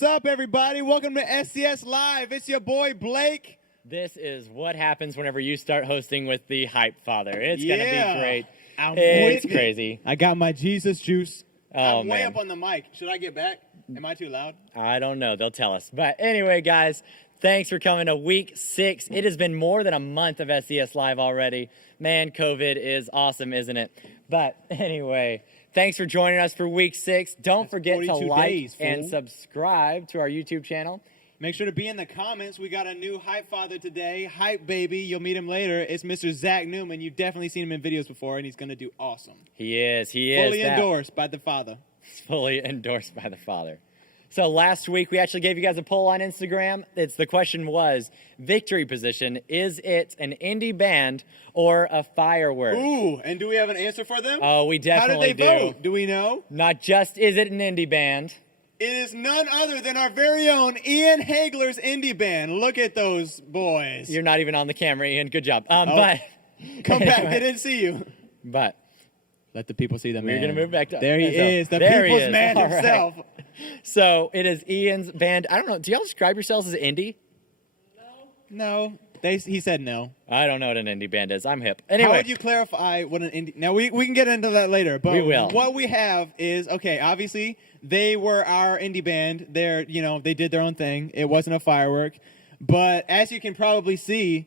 What's up, everybody? Welcome to SCS Live. It's your boy, Blake. This is what happens whenever you start hosting with the Hype Father. It's going to be great. It's crazy. I got my Jesus juice. Oh, I'm way up on the mic. Should I get back? Am I too loud? I don't know. They'll tell us. But anyway, guys, thanks for coming to week 6. It has been more than a month of SCS Live already. Man, COVID is awesome, isn't it? But anyway, thanks for joining us for week 6. Don't forget to like and subscribe to our YouTube channel. Make sure to be in the comments. We got a new Hype Father today. Hype Baby. You'll meet him later. It's Mr. Zach Newman. You've definitely seen him in videos before, and he's going to do awesome. He is. He is. Fully endorsed by the Father. Fully endorsed by the Father. So last week, we actually gave you guys a poll on Instagram. The question was, victory position, is it an indie band or a firework? Ooh, and do we have an answer for them? Oh, we definitely How did they vote? Do we know? Not just is it an indie band. It is none other than our very own Ian Hagler's indie band. Look at those boys. You're not even on the camera, Ian. Good job. But come back. They didn't see you. But let the people see the man. We're going to move back to... There he is, the people's man himself. Right. So it is Ian's band. I don't know. Do y'all describe yourselves as indie? No. He said no. I don't know what an indie band is. I'm hip. Anyway. How would you clarify what an indie... Now, we can get into that later. But we will. What we have is, okay, obviously... They were our indie band. They did their own thing. It wasn't a firework. But as you can probably see,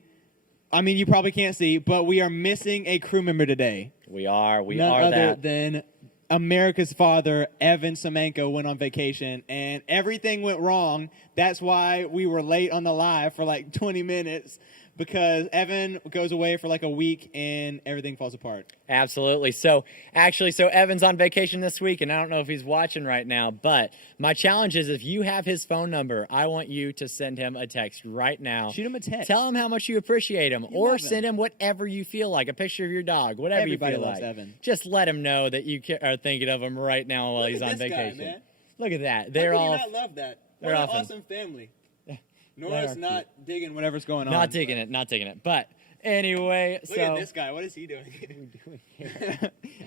I mean, you probably can't see, but we are missing a crew member today. We are. We None are other that. than America's father, Evan Semenko, went on vacation, and everything went wrong. That's why we were late on the live for like 20 minutes. Because Evan goes away for like a week and everything falls apart. Absolutely. So Evan's on vacation this week, and I don't know if he's watching right now, but my challenge is if you have his phone number, I want you to send him a text right now. Shoot him a text. Tell him how much you appreciate him, or send him whatever you feel like, a picture of your dog, whatever Everybody you feel loves like. Evan. Just let him know that you are thinking of him right now while he's on vacation. Guy, man. Look at that. They're all. How can you not love that? What an awesome family. Nora's not digging whatever's going on. Not digging it. But anyway, Look at this guy. What is he doing?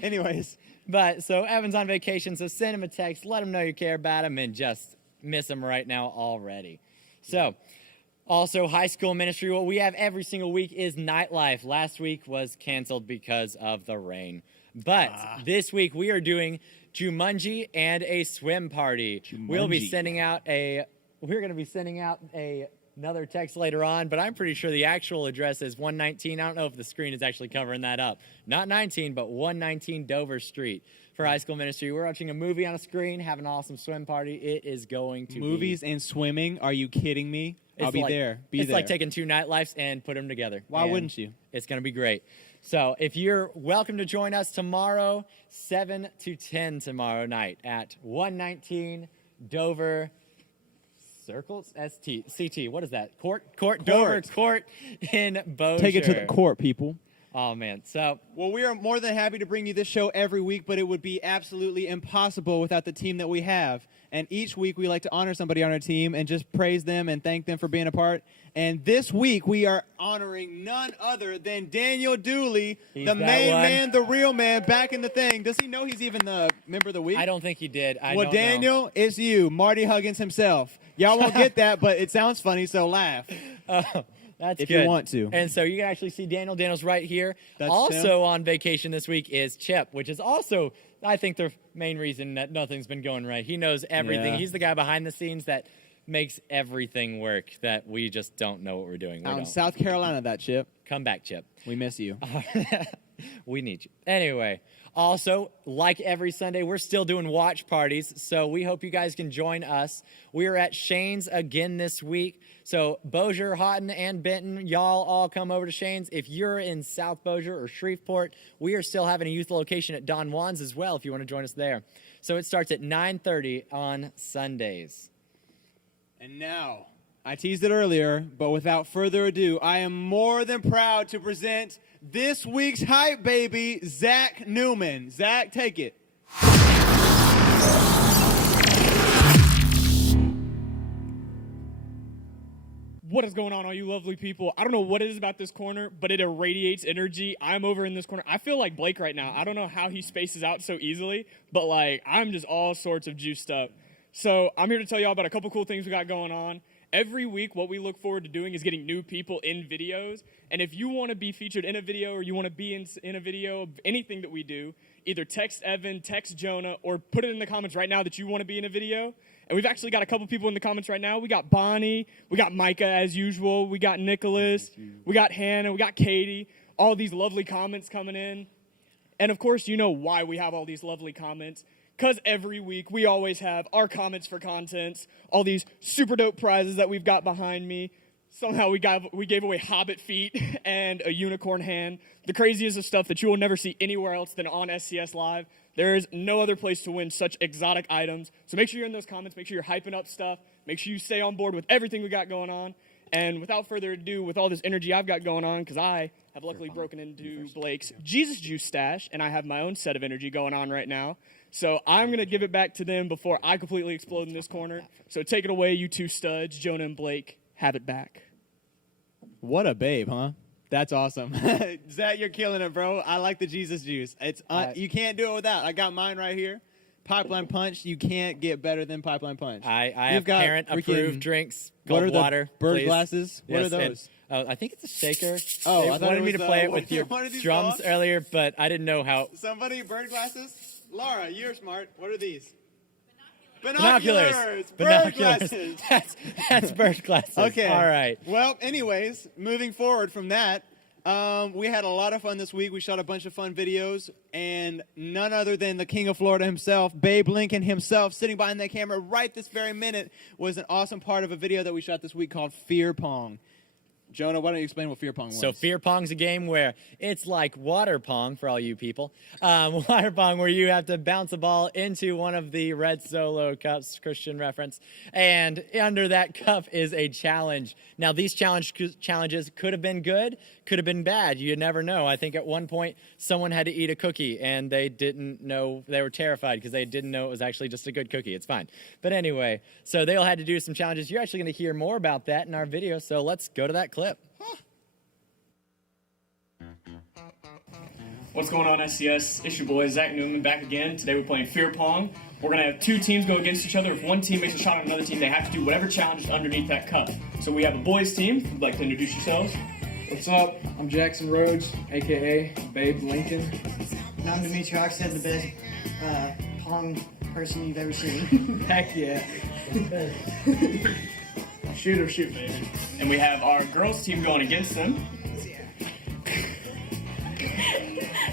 Anyways. But so Evan's on vacation, so send him a text, let him know you care about him, and just miss him right now already. So, also high school ministry, what we have every single week is nightlife. Last week was canceled because of the rain. But this week we are doing Jumanji and a swim party. We're going to be sending out another text later on, but I'm pretty sure the actual address is 119. I don't know if the screen is actually covering that up. Not 19, but 119 Dover Street for high school ministry. We're watching a movie on a screen, having an awesome swim party. It is going to Movies and swimming? Are you kidding me? I'll be there. It's like taking two nightlifes and put them together. Why wouldn't you? It's going to be great. So if you're welcome to join us tomorrow, 7 to 10 tomorrow night at 119 Dover Circles? CT. What is that? Court. Dover Court in Bossier. Take it to the court, people. Oh, man. So, well, we are more than happy to bring you this show every week, but it would be absolutely impossible without the team that we have. And each week we like to honor somebody on our team and just praise them and thank them for being a part. And this week we are honoring none other than Daniel Dooley, the main man, the real man, back in the thing. Does he know he's even the member of the week? I don't think he did. Well, Daniel, it's you, Marty Huggins himself. Y'all won't get that, but it sounds funny, so laugh. That's if good. You want to. And so you can actually see Daniel. Daniel's right here. That's also on vacation this week is Chip, which is also, I think, the main reason that nothing's been going right. He knows everything. Yeah. He's the guy behind the scenes that makes everything work that we just don't know what we're doing. Out in South Carolina, that Chip. Come back, Chip. We miss you. We need you. Anyway, also, like every Sunday, we're still doing watch parties, so we hope you guys can join us. We are at Shane's again this week. So Bossier, Houghton, and Benton, y'all all come over to Shane's. If you're in South Bossier or Shreveport, we are still having a youth location at Don Juan's as well if you want to join us there. So it starts at 9:30 on Sundays. And now, I teased it earlier, but without further ado, I am more than proud to present this week's Hype Baby, Zach Newman. Zach, take it. What is going on, all you lovely people? I don't know what it is about this corner, but it irradiates energy. I'm over in this corner. I feel like Blake right now. I don't know how he spaces out so easily, but, like, I'm just all sorts of juiced up. So I'm here to tell y'all about a couple cool things we got going on. Every week, what we look forward to doing is getting new people in videos. And if you want to be featured in a video or you want to be in a video of anything that we do, either text Evan, text Jonah, or put it in the comments right now that you want to be in a video. And we've actually got a couple people in the comments right now. We got Bonnie, we got Micah as usual, we got Nicholas, we got Hannah, we got Katie. All these lovely comments coming in. And of course, you know why we have all these lovely comments. Because every week we always have our comments for contents, all these super dope prizes that we've got behind me. Somehow we gave away Hobbit feet and a unicorn hand. The craziest of stuff that you will never see anywhere else than on SCS Live. There is no other place to win such exotic items. So make sure you're in those comments. Make sure you're hyping up stuff. Make sure you stay on board with everything we got going on. And without further ado, with all this energy I've got going on, because I have luckily broken into Blake's Jesus Juice stash, and I have my own set of energy going on right now. So I'm going to give it back to them before I completely explode in this corner. So take it away, you two studs, Jonah and Blake. Have it back. What a babe, huh? That's awesome. Zach, you're killing it, bro. I like the Jesus Juice. It's you can't do it without. I got mine right here. Pipeline Punch. You can't get better than Pipeline Punch. I have parent-approved drinks. What are the water, bird please. Glasses? What Yes, are those? I think it's a shaker. Oh, They I thought wanted it me was to play it with your what are these drums called? earlier, but I didn't know how. Somebody, bird glasses? Laura, you're smart. What are these? Binoculars. Bird glasses. That's bird glasses. Okay. All right. Well, anyways, moving forward from that, we had a lot of fun this week. We shot a bunch of fun videos, and none other than the King of Florida himself, Babe Lincoln himself, sitting behind that camera right this very minute, was an awesome part of a video that we shot this week called Fear Pong. Jonah, why don't you explain what Fear Pong was? So Fear Pong's a game where it's like water pong for all you people. Water pong where you have to bounce a ball into one of the red Solo cups, Christian reference, and under that cup is a challenge. Now these challenges could have been good, could have been bad. You never know. I think at one point someone had to eat a cookie and they didn't know, they were terrified because they didn't know it was actually just a good cookie. It's fine. But anyway, so they all had to do some challenges. You're actually going to hear more about that in our video, so let's go to that clip. What's going on, SCS? It's your boy, Zach Newman, back again. Today we're playing Fear Pong. We're going to have two teams go against each other. If one team makes a shot at another team, they have to do whatever challenge is underneath that cup. So we have a boys team. If you'd like to introduce yourselves. What's up? I'm Jackson Rhodes, aka Babe Lincoln. And I'm Dimitri Oxted, the best Pong person you've ever seen. Heck yeah. Shoot or shoot, baby. And we have our girls team going against them.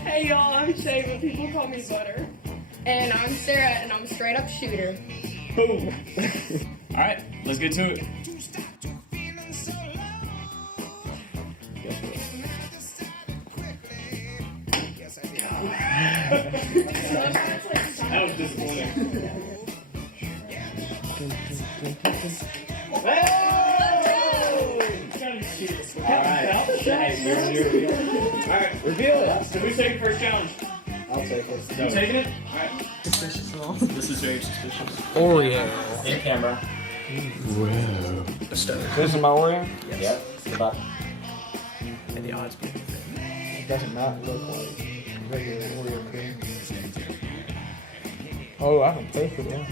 Hey y'all, I'm Shay, but people call me Butter. And I'm Sarah, and I'm a straight up shooter. Boom. All right, let's get to it. That was disappointing. Alright, reveal it. So who's taking first challenge? I'll take it. You taking it? Alright. This is very suspicious. Oh yeah. In camera. This is my Oreo? Yep. Goodbye. And the odds being it doesn't not look like regular Oreo cream. Oh, I can taste it, yeah.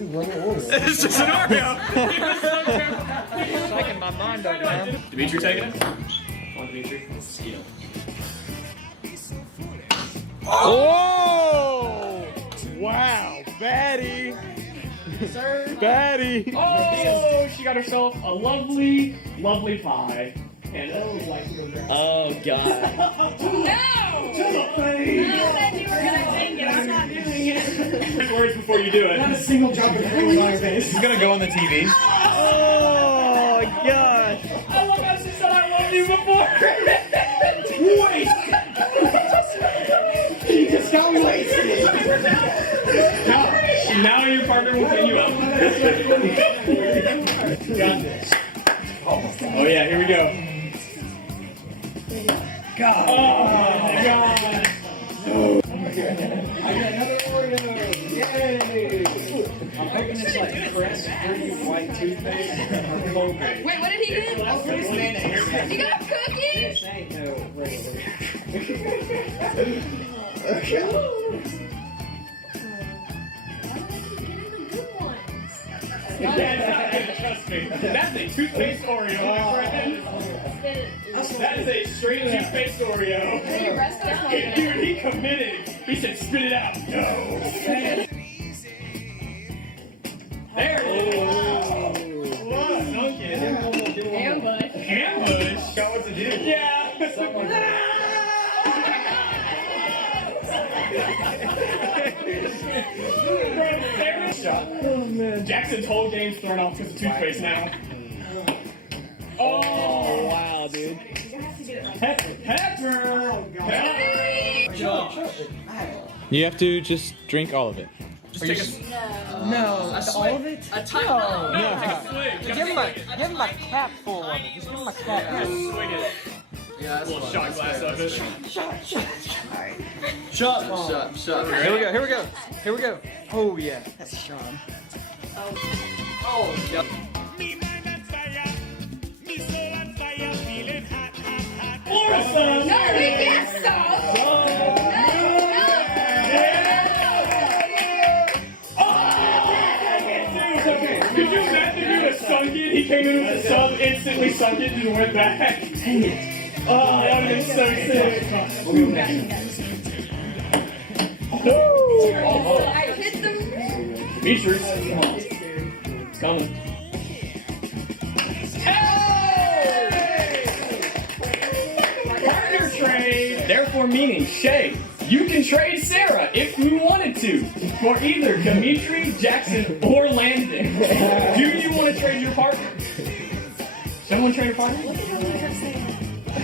It's just an Oreo. Shaking my mind up, man. Dimitri taking it? Come on, Dimitri. Steal. Oh! Wow, Batty! Sir. Batty! Oh, she got herself a lovely, lovely pie. And Oh, God. No! I said you were gonna take it. I'm not doing it. quick words before you do it. Not a single drop of food on my face. It's going to go on the TV. Oh, gosh! I love how she said I love you before. Wait! You just got wasted. Now your partner will clean you up. Got this. Oh yeah, here we go. God. Oh my God. I got another Oreo. Yay! I'm hoping it's like fresh, fruity, white toothpaste. Wait, what did he get? It's mayonnaise. You got a cookie? This ain't no regular. Trust me. That's a toothpaste Oreo, my friend. That is a straight toothpaste Oreo. Dude, he committed. He said, spit it out. No. There it is. Wow. Sunk it. Ambush. Ambush? Got what to do. Yeah. Oh man. Jackson's whole game's thrown off because of toothpaste now. Oh wow, dude. Pepper. You have to just drink all of it. No, that's all of it? No. Give him a cap full of it. Just give him a cap. Swing it. Yeah, that's A little shot glass of it. Shut. Here we go. Here we go. Oh yeah, that's Sean. Oh, yeah. Awesome. No, we can't stop. Could you imagine if you would have sunk it? He came in with a sub, instantly sunk it, and just went back. Dang it. Oh, that would have been so sick. We'll go next. I hit the Demetrius. It's coming. Partner trade, therefore meaning, Shay, you can trade Sarah if you wanted to for either Dimitri, Jackson, or Landon. Do you want to trade your partner? Someone trade a partner?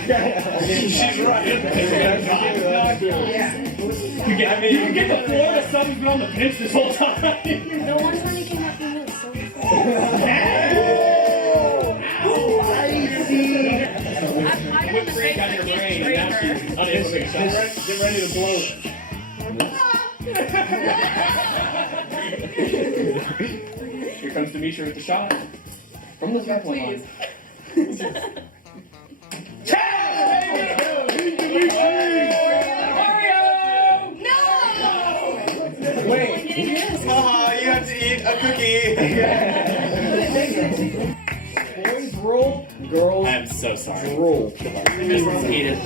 She's right. You get the Florida Sun's been on the bench this whole time. The one time he came up and went so fast. I Whipped cream got your brain, and now she's unable to make a shot. Get ready to blow. Here comes Demetra with the shot. From the 3-point line. Wait. You have to eat a cookie. Boys roll, girls I'm so sorry. roll. Just eat it.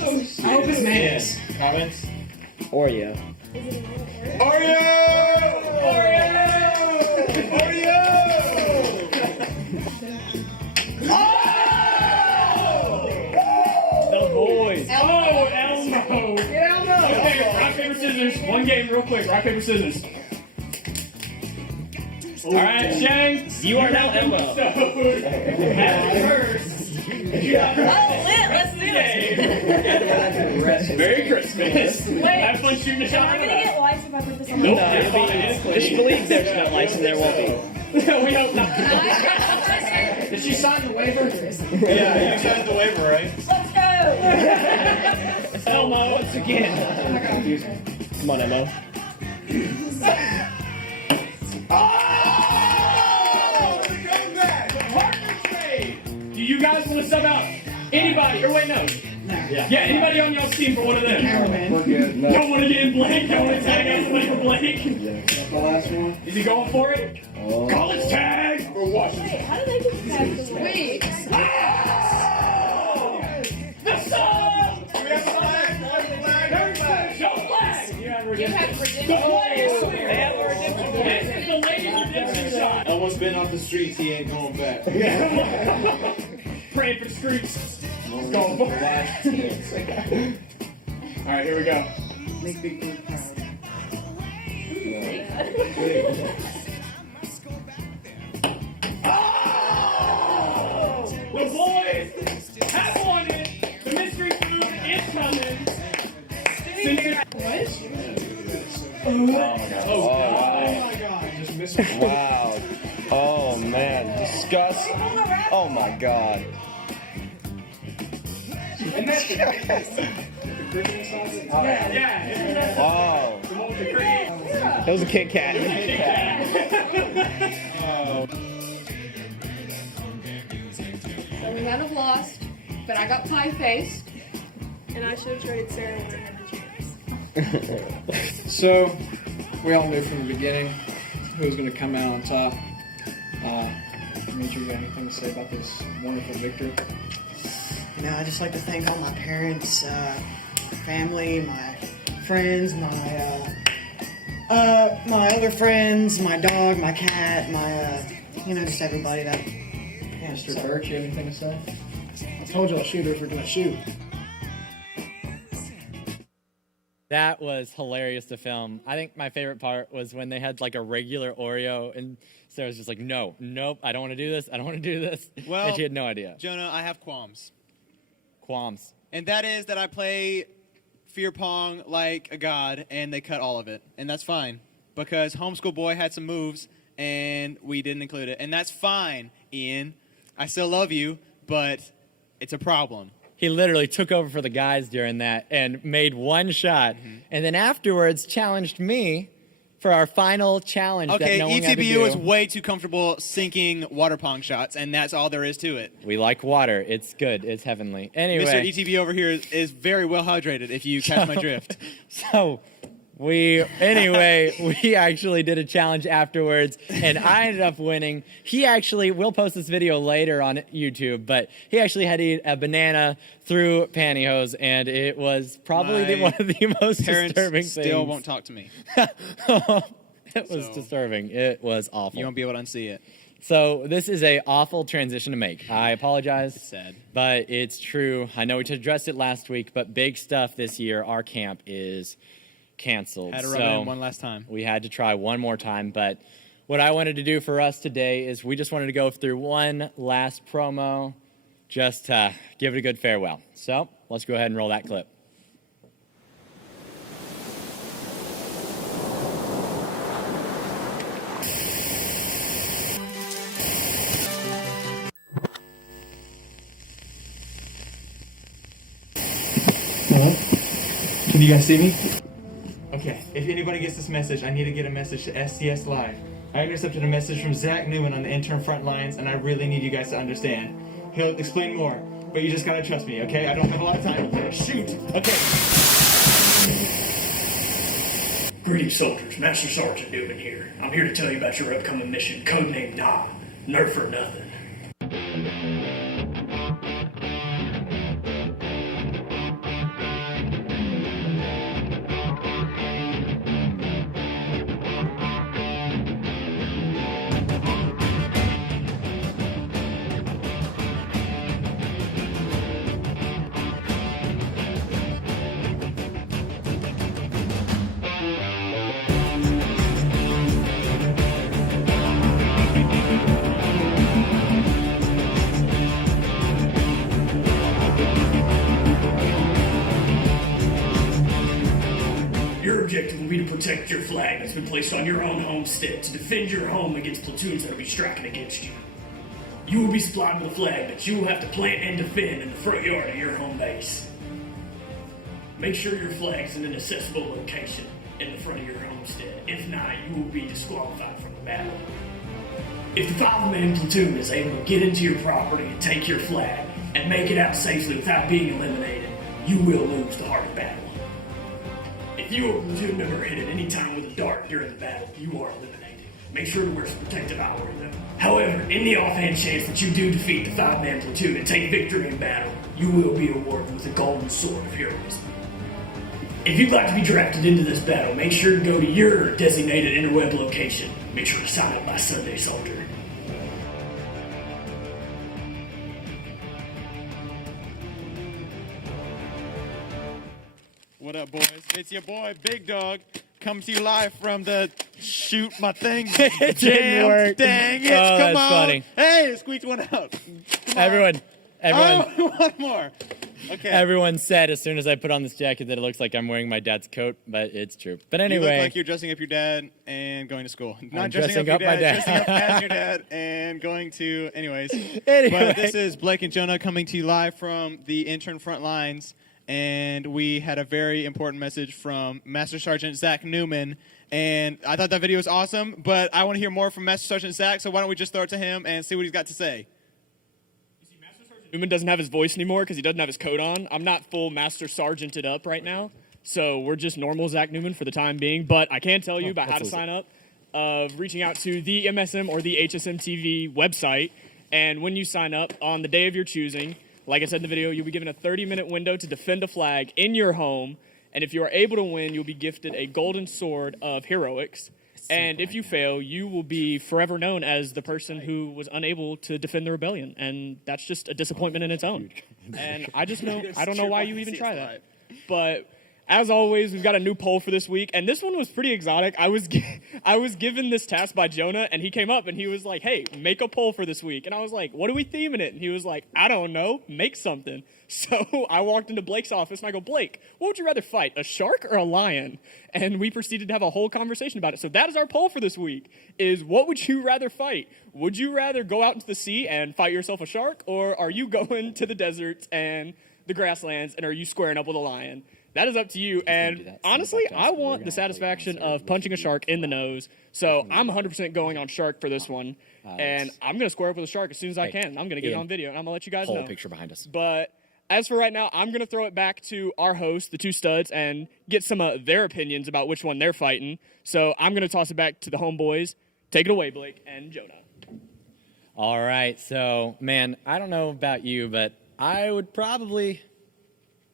I hope it's Yes. Comments? Oreo. Oreo! The boys. Oh, Elmo. Get Elmo. Okay, rock, paper, scissors. One game real quick. Rock, paper, scissors. All right, Shane. You are now Elmo. So, have it first. Let's do it. Merry Christmas. Have fun shooting a shot. Am I gonna get lice if I put this on? Nope. It's fine. Just believe there's no lice and there won't be. We hope not. Did she sign the waiver? Yeah, you signed the waiver, right? Let's go. Elmo once again. Come on, Emmo. Partner trade. Do you guys want to sub out anybody? Or wait, no. Yeah, anybody on y'all's team for one of them? We're good. Don't want to get in Blake. Don't want to tag out somebody for Blake. That's the last one. Is he going for it? College tag or Washington? Wait, how did they get tagged? Wait. The sub! We have flag. Show flag. You have The redemption. flag is clear. They have a redemption. This is the ladies' redemption shot. Elmo's been off the streets. He ain't going back. Praying for the streets. Let's go. All right, here we go. Make Big Blue proud. The boys have won it. The mystery food is coming. Oh my god, just missed me. Wow. Oh man. Disgust. Oh my god. Yeah. Wow. That was a Kit Kat. So we might have lost, but I got pie faced. And and I should have traded Sarah when I had the chance. So, we all knew from the beginning who was going to come out on top. Demetri, you got anything to say about this wonderful victory? You know, I just like to thank all my parents, family, my friends, my other friends, my dog, my cat, just everybody that. Yeah, Mr. Birch, you have anything to say? I told y'all shooters were going to shoot. That was hilarious to film. I think my favorite part was when they had like a regular Oreo and Sarah was just like, nope, I don't want to do this. I don't want to do this. Well, and she had no idea. Jonah, I have qualms. Qualms. And that is that I play Fear Pong like a god, and they cut all of it. And that's fine, because Homeschool Boy had some moves, and we didn't include it. And that's fine, Ian. I still love you, but it's a problem. He literally took over for the guys during that and made one shot. And then afterwards challenged me for our final challenge that no one got to do. ETBU is way too comfortable sinking water pong shots, and that's all there is to it. We like water. It's good. It's heavenly. Anyway. Mr. ETB over here is very well hydrated, if you catch my drift. So we actually did a challenge afterwards, and I ended up winning. We'll post this video later on YouTube, but he actually had to eat a banana through pantyhose, and it was probably one of the most disturbing things. Parents still won't talk to me. It was disturbing. It was awful. You won't be able to unsee it. So this is a awful transition to make. I apologize. It's sad. But it's true. I know we addressed it last week, but big stuff this year. Our camp is canceled. Had to rub it in one last time. We had to try one more time, but what I wanted to do for us today is we just wanted to go through one last promo just to give it a good farewell. So let's go ahead and roll that clip. Can you guys see me? Okay, if anybody gets this message, I need to get a message to SDS Live. I intercepted a message from Zach Newman on the intern front lines, and I really need you guys to understand. He'll explain more, but you just gotta trust me, okay? I don't have a lot of time. Shoot! Okay. Greetings, soldiers. Master Sergeant Newman here. I'm here to tell you about your upcoming mission, codenamed Nah. Nerf for nothing. Your objective will be to protect your flag that's been placed on your own homestead, to defend your home against platoons that will be striking against you. You will be supplied with a flag that you will have to plant and defend in the front yard of your home base. Make sure your flag's in an accessible location in the front of your homestead. If not, you will be disqualified from the battle. If the 5-man platoon is able to get into your property and take your flag and make it out safely without being eliminated, you will lose the heart of battle. If you or a platoon member hit at any time with a dart during the battle, you are eliminated. Make sure to wear some protective eyewear though. However, in the offhand chance that you do defeat the 5-man platoon and take victory in battle, you will be awarded with the Golden Sword of Heroism. If you'd like to be drafted into this battle, make sure to go to your designated interweb location. Make sure to sign up by Sunday, soldier. What up, boys? It's your boy, Big Dog, coming to you live from the shoot my thing. It didn't work. Dang it! Oh, Come that's on. funny. Hey, squeaked one out. Everyone, Oh, one more. Okay. everyone said as soon as I put on this jacket that it looks like I'm wearing my dad's coat, but it's true. But You anyway, look like you're dressing up your dad and going to school. Not I'm dressing dressing up up your my dad, dad. dressing up as your dad and going to. Anyways. Anyway. But this is Blake and Jonah coming to you live from the intern front lines. And we had a very important message from Master Sergeant Zach Newman. And I thought that video was awesome, but I want to hear more from Master Sergeant Zach, so why don't we just throw it to him and see what he's got to say. You see, Master Sergeant Newman doesn't have his voice anymore because he doesn't have his coat on. I'm not full Master Sergeanted up right now, so we're just normal Zach Newman for the time being. But I can tell you about how to sign up, of reaching out to the MSM or the HSM TV website. And when you sign up on the day of your choosing, like I said in the video, you'll be given a 30-minute window to defend a flag in your home. And if you are able to win, you'll be gifted a golden sword of heroics. And if you fail, you will be forever known as the person who was unable to defend the rebellion. And that's just a disappointment in its own. And I don't know why you even try that. But as always, we've got a new poll for this week, and this one was pretty exotic. I was given this task by Jonah, and he came up and he was like, "Hey, make a poll for this week." And I was like, "What are we theming it?" And he was like, "I don't know, make something." So I walked into Blake's office and I go, "Blake, what would you rather fight, a shark or a lion?" And we proceeded to have a whole conversation about it. So that is our poll for this week: is what would you rather fight? Would you rather go out into the sea and fight yourself a shark, or are you going to the deserts and the grasslands and are you squaring up with a lion? That is up to you, and honestly, I want the satisfaction of punching a shark in the nose, so I'm 100% going on shark for this one, and I'm going to square up with a shark as soon as I can. I'm going to get it on video, and I'm going to let you guys know. Whole picture behind us. But as for right now, I'm going to throw it back to our hosts, the two studs, and get some of their opinions about which one they're fighting. So I'm going to toss it back to the homeboys. Take it away, Blake and Jonah. All right, so, man, I don't know about you, but I would probably...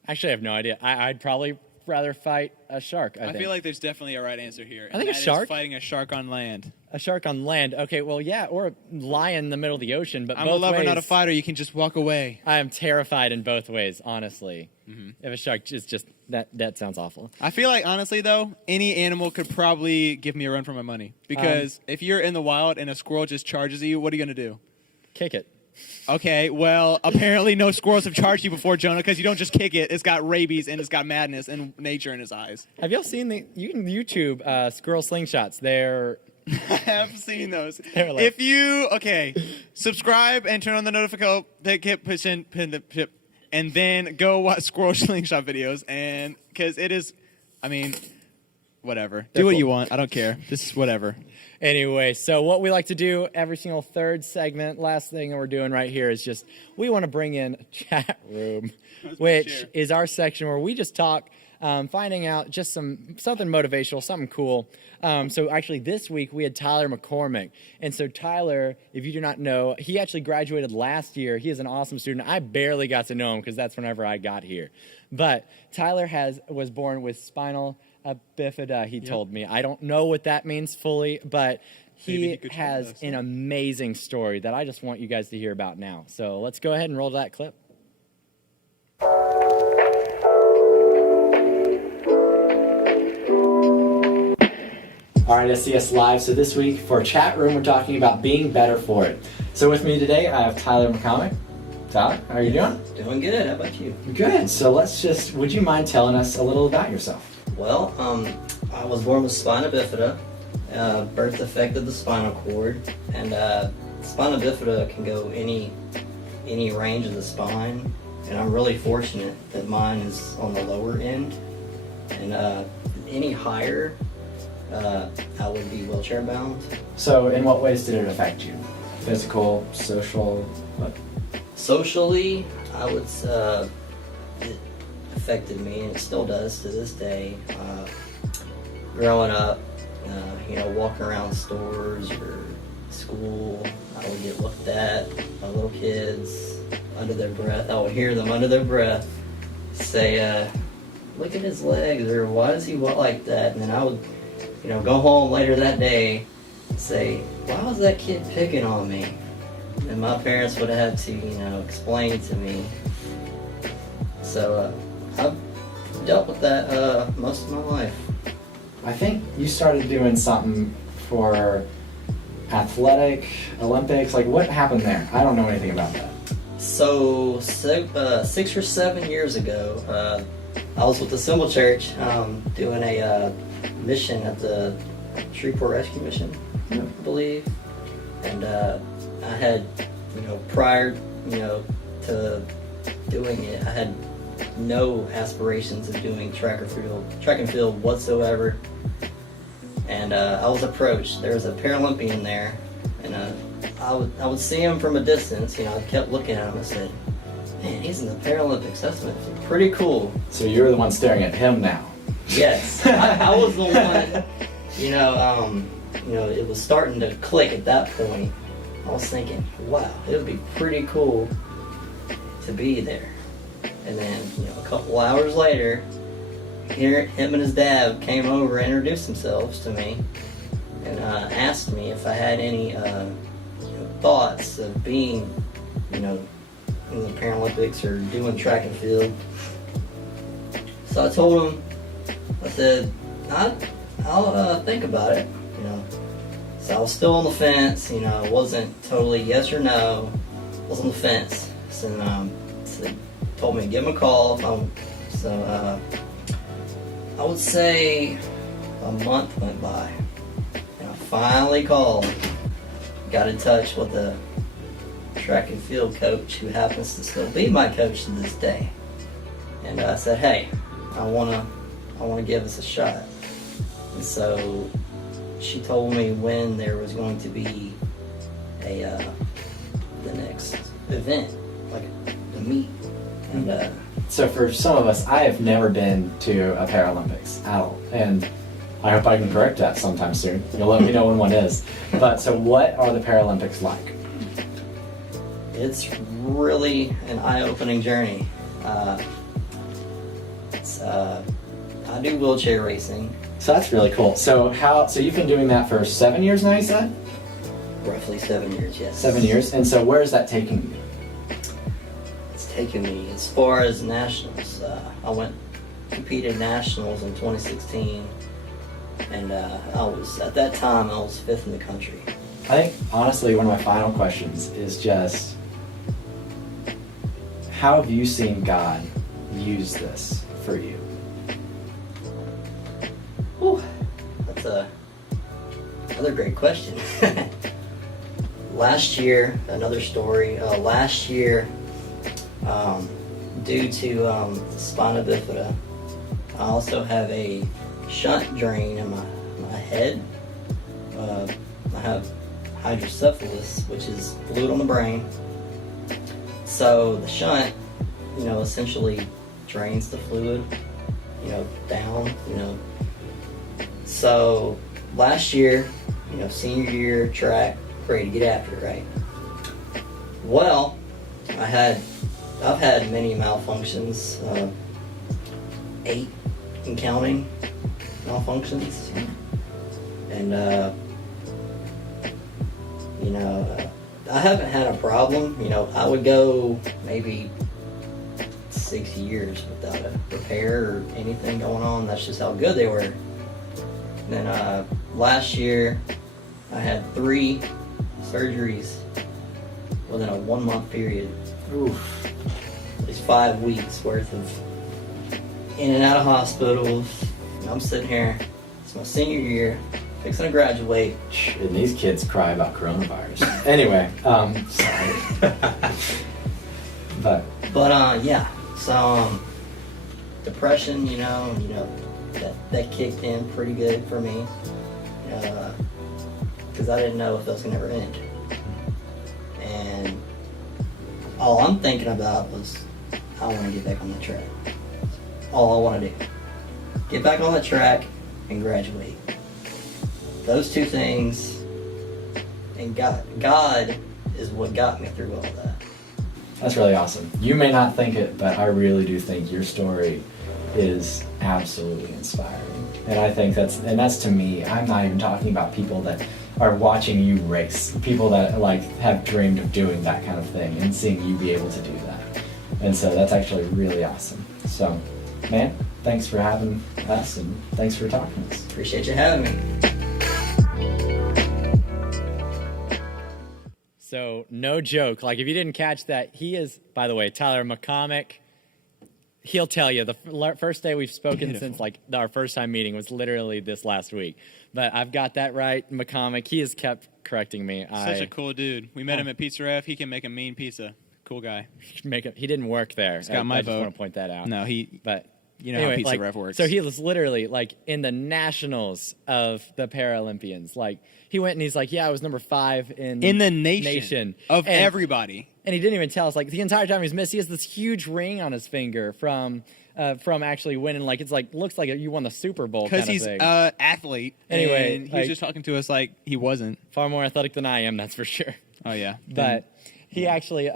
Actually, I have no idea. I'd probably rather fight a shark, I think. I feel like there's definitely a right answer here. I think a shark? Fighting a shark on land. A shark on land. Okay, well, yeah, or a lion in the middle of the ocean, but I'm both a lover, ways, not a fighter. You can just walk away. I am terrified in both ways, honestly. If a shark is just... That sounds awful. I feel like, honestly, though, any animal could probably give me a run for my money. Because if you're in the wild and a squirrel just charges you, what are you going to do? Kick it. Okay, well, apparently no squirrels have charged you before, Jonah, because you don't just kick it. It's got rabies and it's got madness and nature in his eyes. Have y'all seen you can YouTube squirrel slingshots? They're... I have seen those. They're like- If you, subscribe and turn on the notification, and then go watch squirrel slingshot videos, and because it is, whatever. Do what you want. I don't care. This is whatever. Anyway, so what we like to do every single third segment, last thing that we're doing right here is just we want to bring in chat room, which is our section where we just talk, finding out just something motivational, something cool. So actually this week we had Tyler McCormick. And so Tyler, if you do not know, he actually graduated last year. He is an awesome student. I barely got to know him because that's whenever I got here. But Tyler was born with spinal bifida, he told me. I don't know what that means fully, but he has an amazing story that I just want you guys to hear about now. So let's go ahead and roll that clip. All right, SCS Live. So this week for chat room, we're talking about being better for it. So with me today, I have Tyler McCormick. Tyler, how are you doing? Doing good. How about you? Good. So would you mind telling us a little about yourself? Well, I was born with spina bifida. Birth affected the spinal cord, and spina bifida can go any range of the spine. And I'm really fortunate that mine is on the lower end, and any higher, I would be wheelchair bound. So in what ways did it affect you? Physical, social, what? Socially, I would it affected me, and it still does to this day. Growing up, walking around stores or school, I would get looked at by little kids under their breath. I would hear them under their breath say, "Look at his legs," or "Why does he walk like that?" And then I would, go home later that day and say, "Why was that kid picking on me?" And my parents would have had to, explain to me. So I've dealt with that most of my life. I think you started doing something for Olympics. Like, what happened there? I don't know anything about that. So 6 or 7 years ago, I was with the Symbol Church doing a mission at the Shreveport Rescue Mission, I believe. And I had, prior, to doing it, I had no aspirations of doing track and field whatsoever. And I was approached. There was a Paralympian there, and I would see him from a distance. I kept looking at him and said, man, he's in the Paralympics. That's pretty cool. So you're the one staring at him now. Yes, I was the one. You know, it was starting to click at that point. I was thinking, wow, it would be pretty cool to be there. And then, a couple hours later, him and his dad came over and introduced themselves to me and asked me if I had any thoughts of being, in the Paralympics or doing track and field. So I told him, I said, I'll think about it, So I was still on the fence, it wasn't totally yes or no. I was on the fence. So, told me to give him a call. I would say a month went by, and I finally called. Got in touch with the track and field coach, who happens to still be my coach to this day. And I said, hey, I wanna give us a shot. And so she told me when there was going to be the next event, like the meet. And So for some of us, I have never been to a Paralympics at all, and I hope I can correct that sometime soon. You'll let me know when one is. But so what are the Paralympics like? It's really an eye-opening journey. I do wheelchair racing. So that's really cool. So you've been doing that for 7 years now, you said? Roughly 7 years, yes. 7 years. And so where is that taking you? It's taken me as far as nationals. I competed nationals in 2016, and at that time I was 5th in the country. I think, honestly, one of my final questions is just, how have you seen God use this for you? Whew, that's another great question. Last year, another story. Last year, due to spina bifida, I also have a shunt drain in my head. I have hydrocephalus, which is fluid on the brain. So the shunt, essentially drains the fluid, down, So last year, senior year track, ready to get after it, right? Well, I've had many malfunctions, 8 and counting malfunctions, and I haven't had a problem. I would go maybe 6 years without a repair or anything going on. That's just how good they were. Then last year, I had 3 surgeries within a 1 month period. Oof. At least 5 weeks worth of in and out of hospitals. And I'm sitting here, it's my senior year, fixing to graduate. And these kids cry about coronavirus. Anyway, sorry. But yeah, so depression, that kicked in pretty good for me, because I didn't know if that was gonna ever end. And all I'm thinking about was, I want to get back on the track. All I want to do, get back on the track and graduate. Those 2 things, and God is what got me through all that. That's really awesome. You may not think it, but I really do think your story is absolutely inspiring. And I think that's to me, I'm not even talking about people that are watching you race, people that have dreamed of doing that kind of thing and seeing you be able to do that. And so that's actually really awesome. So, man, thanks for having us and thanks for talking to us. Appreciate you having me. So, no joke. If you didn't catch that, he is, by the way, Tyler McCormick. He'll tell you, the first day we've spoken since our first time meeting was literally this last week. But I've got that right, McCormick. He has kept correcting me. Such a cool dude. We met him at Pizza Ref. He can make a mean pizza. Cool guy. He didn't work there. He's got my I just vote. want to point that out. No, But You know how Pizza like, Ref works. So he was literally like in the nationals of the Paralympians. Like he went and he's like, yeah, I was number 5 in the nation of And- everybody. And he didn't even tell us. Like the entire time he was missed, he has this huge ring on his finger from actually winning. Like it's like looks like you won the Super Bowl. Because kind of he's thing. an athlete. Anyway, and he like- was just talking to us like he wasn't. Far more athletic than I am, that's for sure. Oh yeah, But he actually,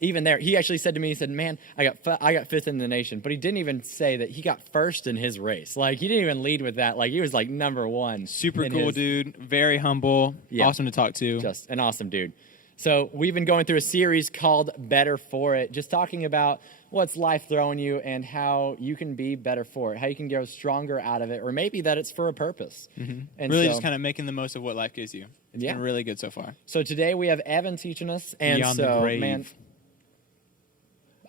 even there, he actually said to me, he said, "Man, I got 5th in the nation," but he didn't even say that he got 1st in his race. Like he didn't even lead with that. Like he was like number 1. super in cool his- dude, very humble, Yeah. awesome to talk to. Just an awesome dude. So we've been going through a series called Better For It, just talking about what's life throwing you and how you can be better for it, how you can grow stronger out of it, or maybe that it's for a purpose. And really, so, just kind of making the most of what life gives you. It's Yeah. been really good so far. So today we have Evan teaching us, and Beyond the so grave. man,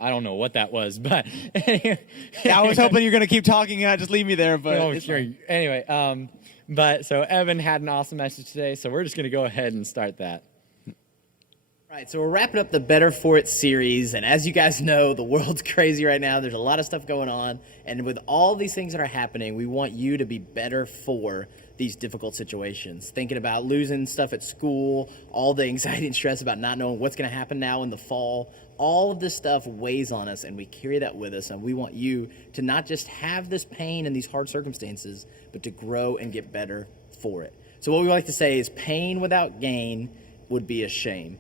I don't know what that was, but I was hoping you were gonna keep talking and not just leave me there, but Oh, it's sure. fine. Anyway, but so Evan had an awesome message today, so we're just going to go ahead and start that. Right, so we're wrapping up the Better For It series, and as you guys know, the world's crazy right now. There's a lot of stuff going on, and with all these things that are happening, we want you to be better for these difficult situations. Thinking about losing stuff at school, all the anxiety and stress about not knowing what's going to happen now in the fall, all of this stuff weighs on us, and we carry that with us, and we want you to not just have this pain and these hard circumstances, but to grow and get better for it. So what we like to say is pain without gain would be a shame.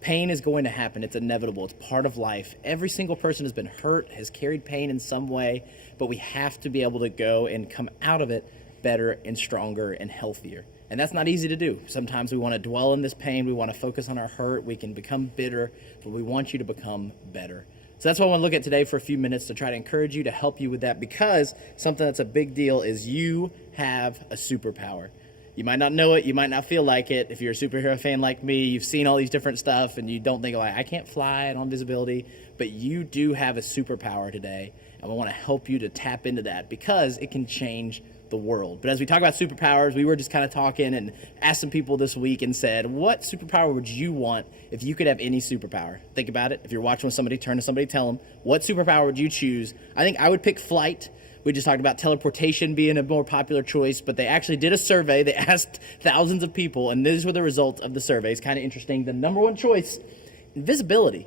Pain is going to happen. It's inevitable. It's part of life. Every single person has been hurt, has carried pain in some way, but we have to be able to go and come out of it better and stronger and healthier. And that's not easy to do. Sometimes we want to dwell in this pain. We want to focus on our hurt. We can become bitter, but we want you to become better. So that's what I want to look at today for a few minutes to try to encourage you, to help you with that, because something that's a big deal is you have a superpower. You might not know it. You might not feel like it. If you're a superhero fan like me, you've seen all these different stuff and you don't think, like, I can't fly, I don't have invisibility, but you do have a superpower today. And I want to help you to tap into that because it can change the world. But as we talk about superpowers, we were just kind of talking and asked some people this week and said, what superpower would you want if you could have any superpower? Think about it. If you're watching with somebody, turn to somebody, tell them, what superpower would you choose? I think I would pick flight. We just talked about teleportation being a more popular choice, but they actually did a survey. They asked thousands of people, and these were the results of the survey. It's kind of interesting. The number one choice, invisibility,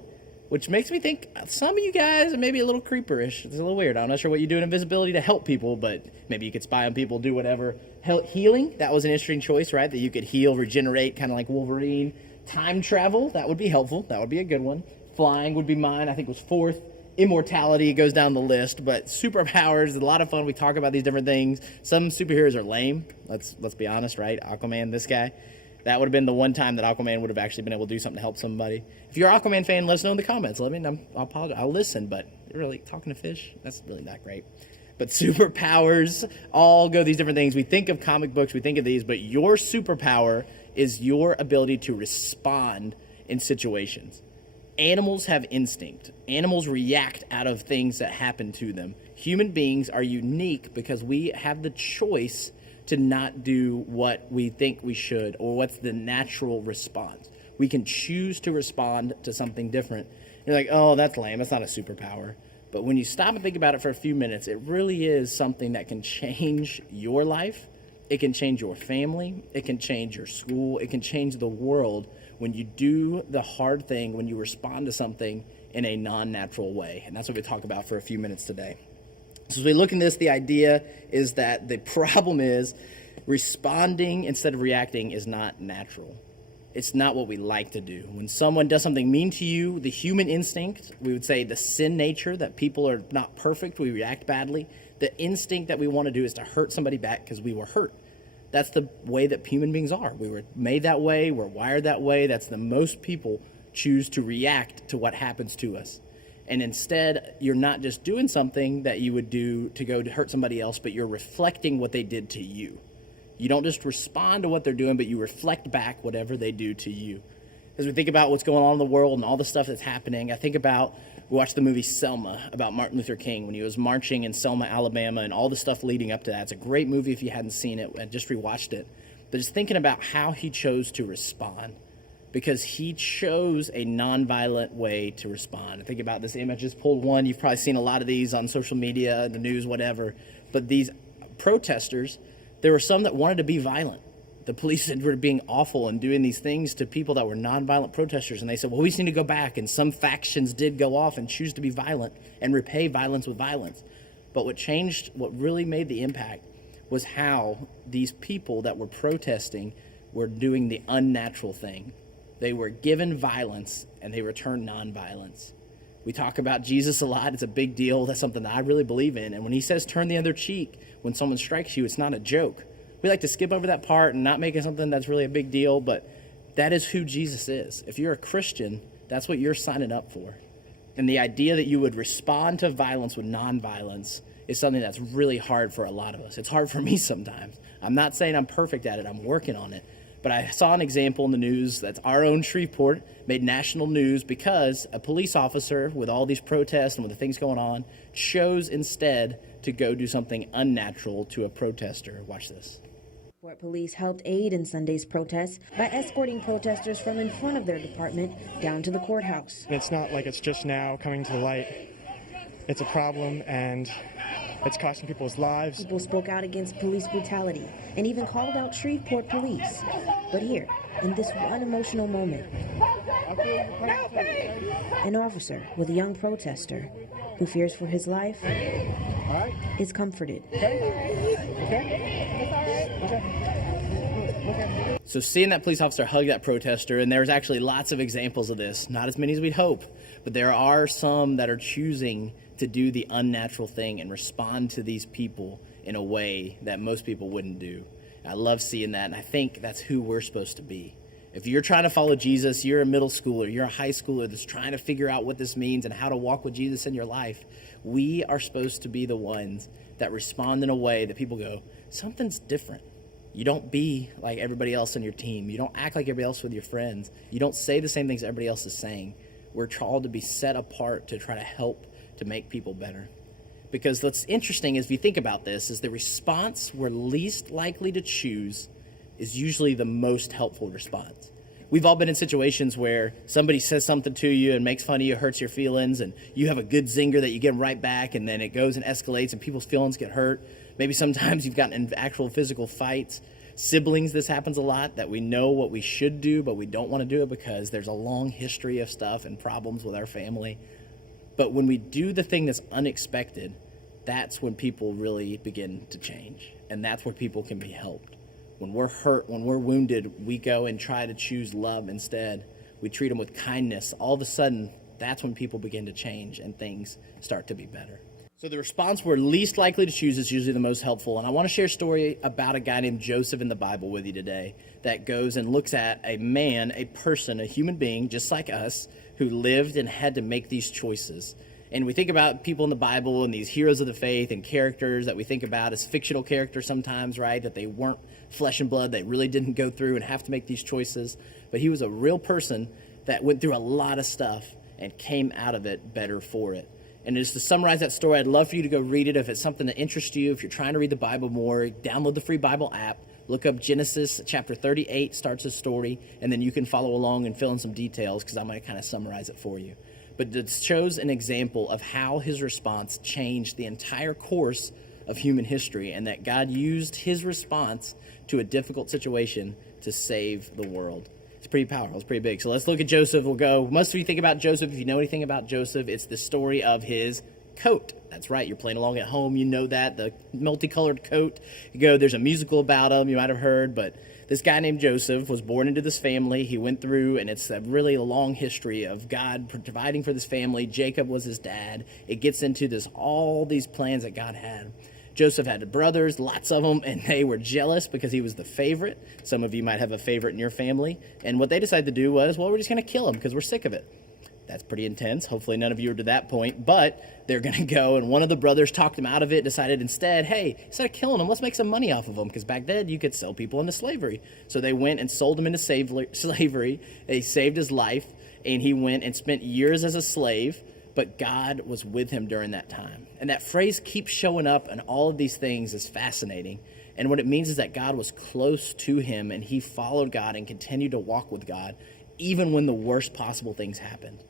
which makes me think some of you guys are maybe a little creeperish. It's a little weird. I'm not sure what you do in invisibility to help people, but maybe you could spy on people, do whatever. Healing, that was an interesting choice, right? That you could heal, regenerate, kind of like Wolverine. Time travel, that would be helpful. That would be a good one. Flying would be mine. I think was 4th. Immortality goes down the list, but superpowers is a lot of fun. We talk about these different things. Some superheroes are lame. Let's be honest, right? Aquaman, this guy. That would have been the one time that Aquaman would have actually been able to do something to help somebody. If you're an Aquaman fan, let us know in the comments. Let me know. I'll apologize. I'll listen, but really talking to fish, that's really not great. But superpowers all go these different things. We think of comic books, we think of these, but your superpower is your ability to respond in situations. Animals have instinct. Animals react out of things that happen to them. Human beings are unique because we have the choice to not do what we think we should or what's the natural response. We can choose to respond to something different. You're like, oh, that's lame. That's not a superpower. But when you stop and think about it for a few minutes, it really is something that can change your life. It can change your family. It can change your school. It can change the world when you do the hard thing, when you respond to something in a non-natural way. And that's what we talk about for a few minutes today. So as we look in this, the idea is that the problem is responding instead of reacting is not natural. It's not what we like to do. When someone does something mean to you, the human instinct, we would say the sin nature, that people are not perfect, we react badly. The instinct that we want to do is to hurt somebody back because we were hurt. That's the way that human beings are. We were made that way. We're wired that way. That's the most people choose to react to what happens to us. And instead, you're not just doing something that you would do to go to hurt somebody else, but you're reflecting what they did to you. You don't just respond to what they're doing, but you reflect back whatever they do to you. As we think about what's going on in the world and all the stuff that's happening, I think about, we watched the movie Selma about Martin Luther King when he was marching in Selma, Alabama, and all the stuff leading up to that. It's a great movie if you hadn't seen it. I just rewatched it. But just thinking about how he chose to respond. because he chose a nonviolent way to respond. Think about this image. I just pulled one. You've probably seen a lot of these on social media, the news, whatever. But these protesters, there were some that wanted to be violent. The police were being awful and doing these things to people that were nonviolent protesters. And they said, well, we just need to go back. And some factions did go off and choose to be violent and repay violence with violence. But what changed, what really made the impact, was how these people that were protesting were doing the unnatural thing. They were given violence and they returned nonviolence. We talk about Jesus a lot. It's a big deal. That's something that I really believe in. And when he says turn the other cheek when someone strikes you, it's not a joke. We like to skip over that part and not make it something that's really a big deal, but that is who Jesus is. If you're a Christian, that's what you're signing up for. And the idea that you would respond to violence with nonviolence is something that's really hard for a lot of us. It's hard for me sometimes. I'm not saying I'm perfect at it. I'm working on it. But I saw an example in the news that's our own Shreveport, made national news because a police officer, with all these protests and with the things going on, chose instead to go do something unnatural to a protester. Watch this. Shreveport police helped aid in Sunday's protests by escorting protesters from in front of their department down to the courthouse. It's not like it's just now coming to light. It's a problem, and it's costing people's lives. People spoke out against police brutality and even called out Shreveport police. But here, in this one emotional moment, an officer with a young protester who fears for his life is comforted. So seeing that police officer hug that protester, and there's actually lots of examples of this, not as many as we'd hope, but there are some that are choosing to do the unnatural thing and respond to these people in a way that most people wouldn't do. I love seeing that, and I think that's who we're supposed to be. If you're trying to follow Jesus, you're a middle schooler, you're a high schooler that's trying to figure out what this means and how to walk with Jesus in your life, we are supposed to be the ones that respond in a way that people go, something's different. You don't be like everybody else on your team. You don't act like everybody else with your friends. You don't say the same things everybody else is saying. We're called to be set apart to try to help to make people better. Because what's interesting is, if you think about this, is the response we're least likely to choose is usually the most helpful response. We've all been in situations where somebody says something to you and makes fun of you, hurts your feelings, and you have a good zinger that you give them right back, and then it goes and escalates and people's feelings get hurt. Maybe sometimes you've gotten in actual physical fights. Siblings, this happens a lot, that we know what we should do, but we don't want to do it because there's a long history of stuff and problems with our family. But when we do the thing that's unexpected, that's when people really begin to change. And that's where people can be helped. When we're hurt, when we're wounded, we go and try to choose love instead. We treat them with kindness. All of a sudden, that's when people begin to change and things start to be better. So the response we're least likely to choose is usually the most helpful. And I want to share a story about a guy named Joseph in the Bible with you today that goes and looks at a man, a person, a human being, just like us, who lived and had to make these choices. And we think about people in the Bible and these heroes of the faith and characters that we think about as fictional characters sometimes, right? That they weren't flesh and blood. They really didn't go through and have to make these choices. But he was a real person that went through a lot of stuff and came out of it better for it. And just to summarize that story, I'd love for you to go read it. If it's something that interests you, if you're trying to read the Bible more, download the free Bible app. Look up Genesis chapter 38, starts the story, and then you can follow along and fill in some details because I'm going to kind of summarize it for you. But it shows an example of how his response changed the entire course of human history, and that God used his response to a difficult situation to save the world. It's pretty powerful. It's pretty big. So let's look at Joseph. We'll go. Most of you think about Joseph. If you know anything about Joseph, it's the story of his coat. That's right. You're playing along at home. You know that. The multicolored coat. You go, there's a musical about him. You might have heard. But this guy named Joseph was born into this family. He went through, and it's a really long history of God providing for this family. Jacob was his dad. It gets into all these plans that God had. Joseph had brothers, lots of them, and they were jealous because he was the favorite. Some of you might have a favorite in your family. And what they decided to do was, well, we're just going to kill him because we're sick of it. That's pretty intense. Hopefully none of you are to that point. But they're going to go, and one of the brothers talked him out of it, decided instead, hey, instead of killing him, let's make some money off of him, because back then you could sell people into slavery. So they went and sold him into slavery. They saved his life, and he went and spent years as a slave. But God was with him during that time. And that phrase keeps showing up in all of these things is fascinating. And what it means is that God was close to him, and he followed God and continued to walk with God, even when the worst possible things happened.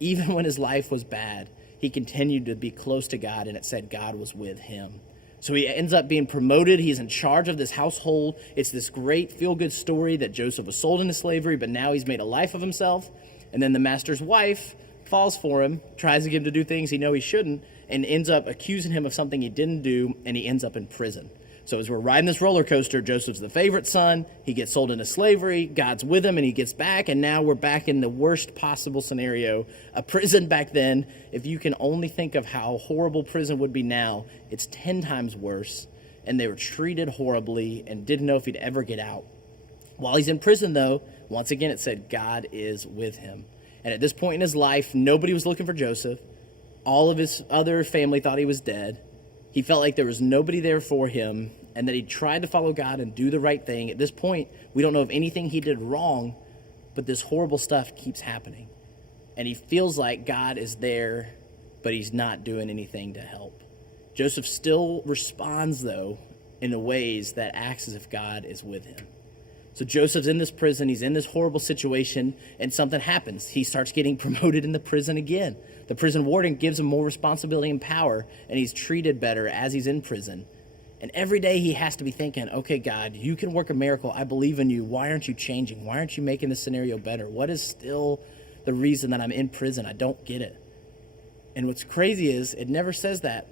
Even when his life was bad, he continued to be close to God, and it said God was with him. So he ends up being promoted. He's in charge of this household. It's this great feel-good story that Joseph was sold into slavery, but now he's made a life of himself. And then the master's wife falls for him, tries to get him to do things he knows he shouldn't, and ends up accusing him of something he didn't do, and he ends up in prison. So as we're riding this roller coaster, Joseph's the favorite son. He gets sold into slavery. God's with him, and he gets back. And now we're back in the worst possible scenario. A prison back then, if you can only think of how horrible prison would be now, it's 10 times worse. And they were treated horribly and didn't know if he'd ever get out. While he's in prison, though, once again it said God is with him. And at this point in his life, nobody was looking for Joseph. All of his other family thought he was dead. He felt like there was nobody there for him, and that he tried to follow God and do the right thing. At this point, we don't know of anything he did wrong, but this horrible stuff keeps happening. And he feels like God is there, but he's not doing anything to help. Joseph still responds, though, in ways that acts as if God is with him. So Joseph's in this prison, he's in this horrible situation, and something happens. He starts getting promoted in the prison again. The prison warden gives him more responsibility and power, and he's treated better as he's in prison. And every day he has to be thinking, okay, God, you can work a miracle. I believe in you. Why aren't you changing? Why aren't you making this scenario better? What is still the reason that I'm in prison? I don't get it. And what's crazy is it never says that.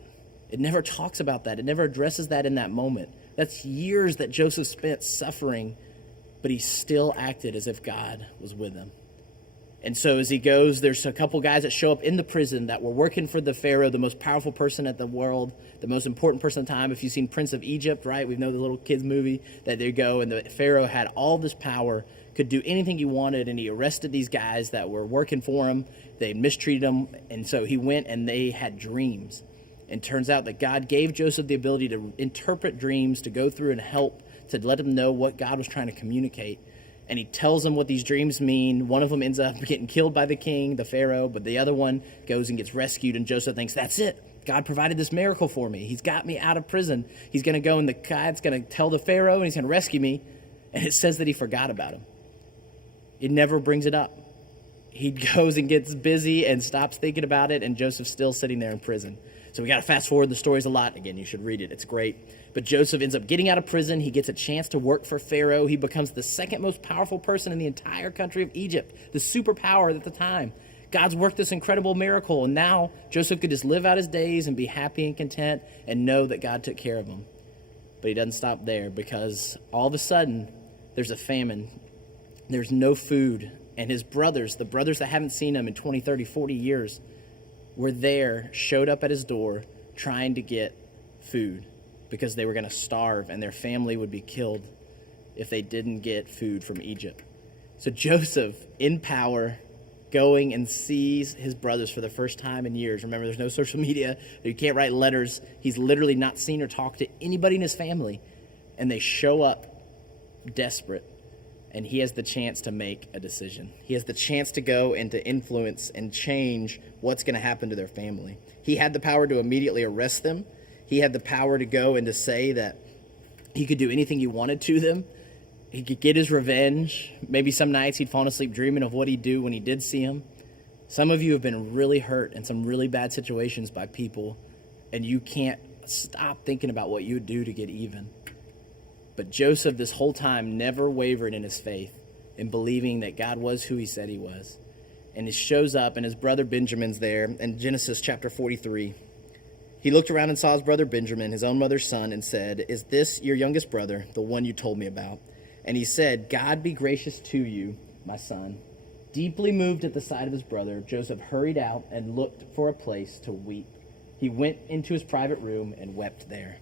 It never talks about that. It never addresses that in that moment. That's years that Joseph spent suffering, but he still acted as if God was with him. And so as he goes, there's a couple guys that show up in the prison that were working for the Pharaoh, the most powerful person at the world, the most important person at the time. If you've seen Prince of Egypt, right? We know the little kids movie that they go, and the Pharaoh had all this power, could do anything he wanted, and he arrested these guys that were working for him. They mistreated him, and so he went and they had dreams. And turns out that God gave Joseph the ability to interpret dreams, to go through and help, to let him know what God was trying to communicate. And he tells them what these dreams mean. One of them ends up getting killed by the king, the Pharaoh, but the other one goes and gets rescued, and Joseph thinks, that's it. God provided this miracle for me. He's got me out of prison. He's going to go, and the guy's going to tell the Pharaoh, and he's going to rescue me. And it says that he forgot about him. It never brings it up. He goes and gets busy and stops thinking about it, and Joseph's still sitting there in prison. So we got to fast forward the stories a lot. Again, you should read it. It's great. But Joseph ends up getting out of prison. He gets a chance to work for Pharaoh. He becomes the second most powerful person in the entire country of Egypt, the superpower at the time. God's worked this incredible miracle, and now Joseph could just live out his days and be happy and content and know that God took care of him. But he doesn't stop there, because all of a sudden there's a famine. There's no food. And his brothers, the brothers that haven't seen him in 20, 30, 40 years, were there, showed up at his door trying to get food, because they were going to starve and their family would be killed if they didn't get food from Egypt. So Joseph, in power, going and sees his brothers for the first time in years. Remember, there's no social media. You can't write letters. He's literally not seen or talked to anybody in his family. And they show up desperate. And he has the chance to make a decision. He has the chance to go and to influence and change what's going to happen to their family. He had the power to immediately arrest them. He had the power to go and to say that he could do anything he wanted to them. He could get his revenge. Maybe some nights he'd fallen asleep dreaming of what he'd do when he did see him. Some of you have been really hurt in some really bad situations by people, and you can't stop thinking about what you would do to get even. But Joseph, this whole time, never wavered in his faith, in believing that God was who he said he was. And he shows up, and his brother Benjamin's there in Genesis chapter 43. He looked around and saw his brother Benjamin, his own mother's son, and said, "Is this your youngest brother, the one you told me about?" And he said, "God be gracious to you, my son." Deeply moved at the sight of his brother, Joseph hurried out and looked for a place to weep. He went into his private room and wept there.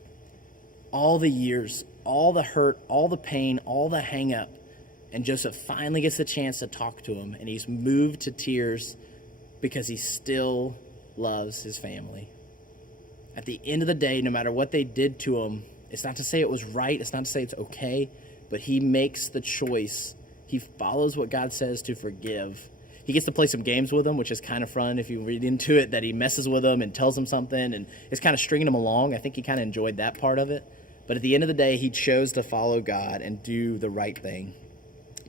All the years, all the hurt, all the pain, all the hang-up, and Joseph finally gets the chance to talk to him, and he's moved to tears because he still loves his family. At the end of the day, no matter what they did to him, it's not to say it was right, it's not to say it's okay, but he makes the choice. He follows what God says to forgive. He gets to play some games with them, which is kind of fun if you read into it, that he messes with them and tells them something, and it's kind of stringing them along. I think he kind of enjoyed that part of it. But at the end of the day, he chose to follow God and do the right thing.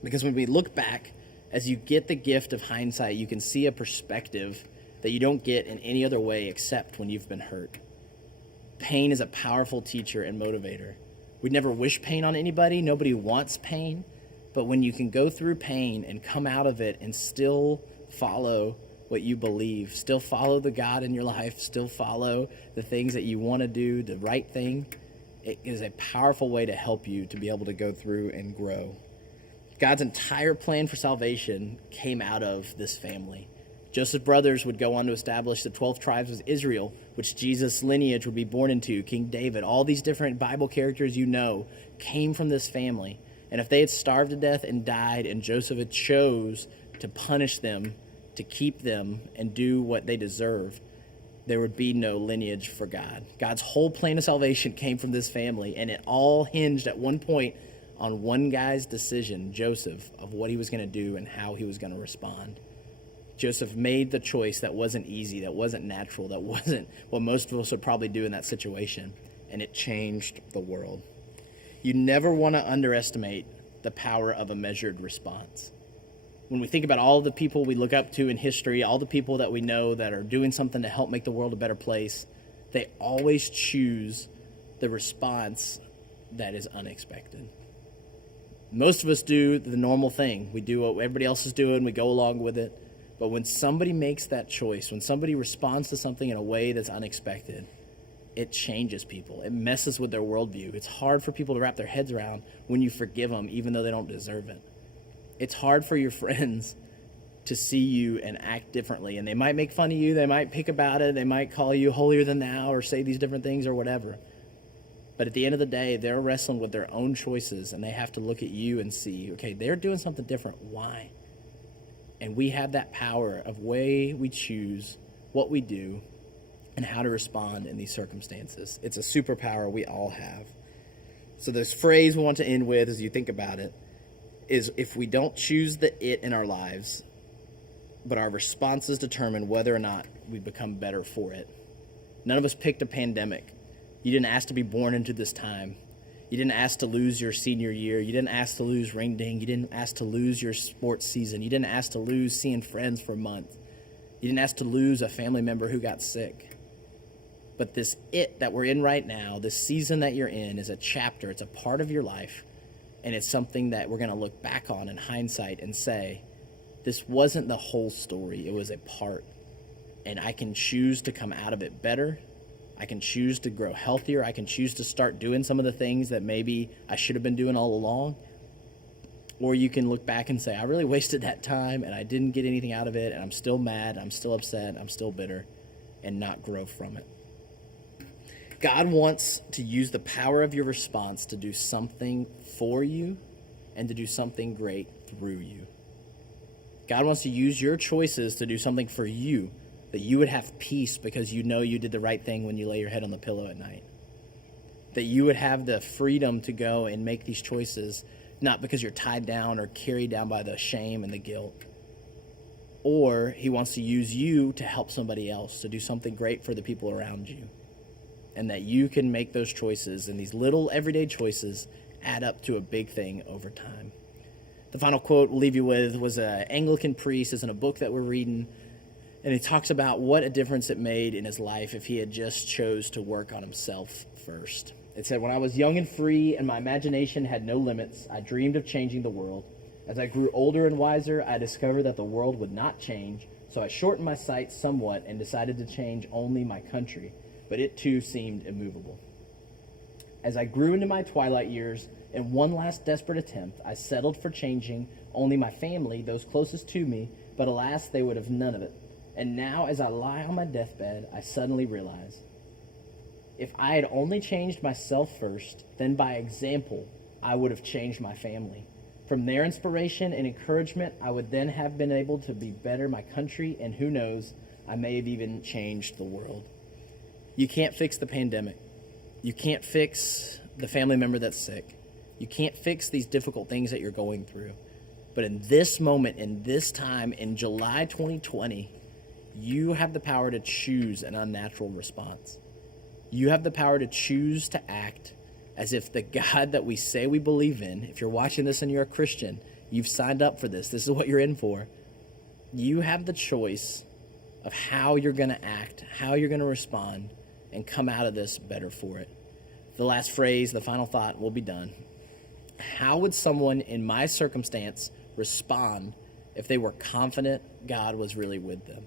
Because when we look back As you get the gift of hindsight, you can see a perspective that you don't get in any other way except when you've been hurt. Pain is a powerful teacher and motivator. We never wish pain on anybody. Nobody wants pain. But when you can go through pain and come out of it and still follow what you believe, still follow the God in your life, still follow the things that you want to do, the right thing, it is a powerful way to help you to be able to go through and grow. God's entire plan for salvation came out of this family. Joseph's brothers would go on to establish the 12 tribes of Israel, which Jesus' lineage would be born into. King David, all these different Bible characters you know came from this family. And if they had starved to death and died, and Joseph had chose to punish them, to keep them, and do what they deserved, there would be no lineage for God. God's whole plan of salvation came from this family, and it all hinged at one point on one guy's decision, Joseph, of what he was going to do and how he was going to respond. Joseph made the choice that wasn't easy, that wasn't natural, that wasn't what most of us would probably do in that situation, and it changed the world. You never want to underestimate the power of a measured response. When we think about all the people we look up to in history, all the people that we know that are doing something to help make the world a better place, they always choose the response that is unexpected. Most of us do the normal thing. We do what everybody else is doing. We go along with it. But when somebody makes that choice, when somebody responds to something in a way that's unexpected, it changes people. It messes with their worldview. It's hard for people to wrap their heads around when you forgive them, even though they don't deserve it. It's hard for your friends to see you and act differently. And they might make fun of you. They might pick about it. They might call you holier than thou or say these different things or whatever. But at the end of the day, they're wrestling with their own choices, and they have to look at you and see, okay, they're doing something different. Why? And we have that power of way we choose what we do and how to respond in these circumstances. It's a superpower we all have. So this phrase we want to end with, as you think about it, is if we don't choose the it in our lives, but our responses determine whether or not we become better for it. None of us picked a pandemic. You didn't ask to be born into this time. You didn't ask to lose your senior year. You didn't ask to lose ring ding. You didn't ask to lose your sports season. You didn't ask to lose seeing friends for a month. You didn't ask to lose a family member who got sick. But this it that we're in right now, this season that you're in, is a chapter. It's a part of your life. And it's something that we're going to look back on in hindsight and say, this wasn't the whole story. It was a part. And I can choose to come out of it better. I can choose to grow healthier. I can choose to start doing some of the things that maybe I should have been doing all along. Or you can look back and say, I really wasted that time and I didn't get anything out of it, and I'm still mad, I'm still upset, I'm still bitter, and not grow from it. God wants to use the power of your response to do something for you and to do something great through you. God wants to use your choices to do something for you, that you would have peace because you know you did the right thing when you lay your head on the pillow at night. That you would have the freedom to go and make these choices, not because you're tied down or carried down by the shame and the guilt. Or he wants to use you to help somebody else, to do something great for the people around you. And that you can make those choices, and these little everyday choices add up to a big thing over time. The final quote we'll leave you with was an Anglican priest. It's in a book that we're reading. And he talks about what a difference it made in his life if he had just chose to work on himself first. It said, when I was young and free and my imagination had no limits, I dreamed of changing the world. As I grew older and wiser, I discovered that the world would not change, so I shortened my sights somewhat and decided to change only my country, but it too seemed immovable. As I grew into my twilight years, in one last desperate attempt, I settled for changing only my family, those closest to me, but alas, they would have none of it. And now, as I lie on my deathbed, I suddenly realize, if I had only changed myself first, then by example, I would have changed my family. From their inspiration and encouragement, I would then have been able to be better my country, and who knows, I may have even changed the world. You can't fix the pandemic. You can't fix the family member that's sick. You can't fix these difficult things that you're going through. But in this moment, in this time, in July 2020, you have the power to choose an unnatural response. You have the power to choose to act as if the God that we say we believe in, if you're watching this and you're a Christian, You've signed up for this. This is what you're in for. You have the choice of how you're going to act, how you're going to respond, and come out of this better for it. The last phrase, the final thought, will be done. How would someone in my circumstance respond if they were confident God was really with them?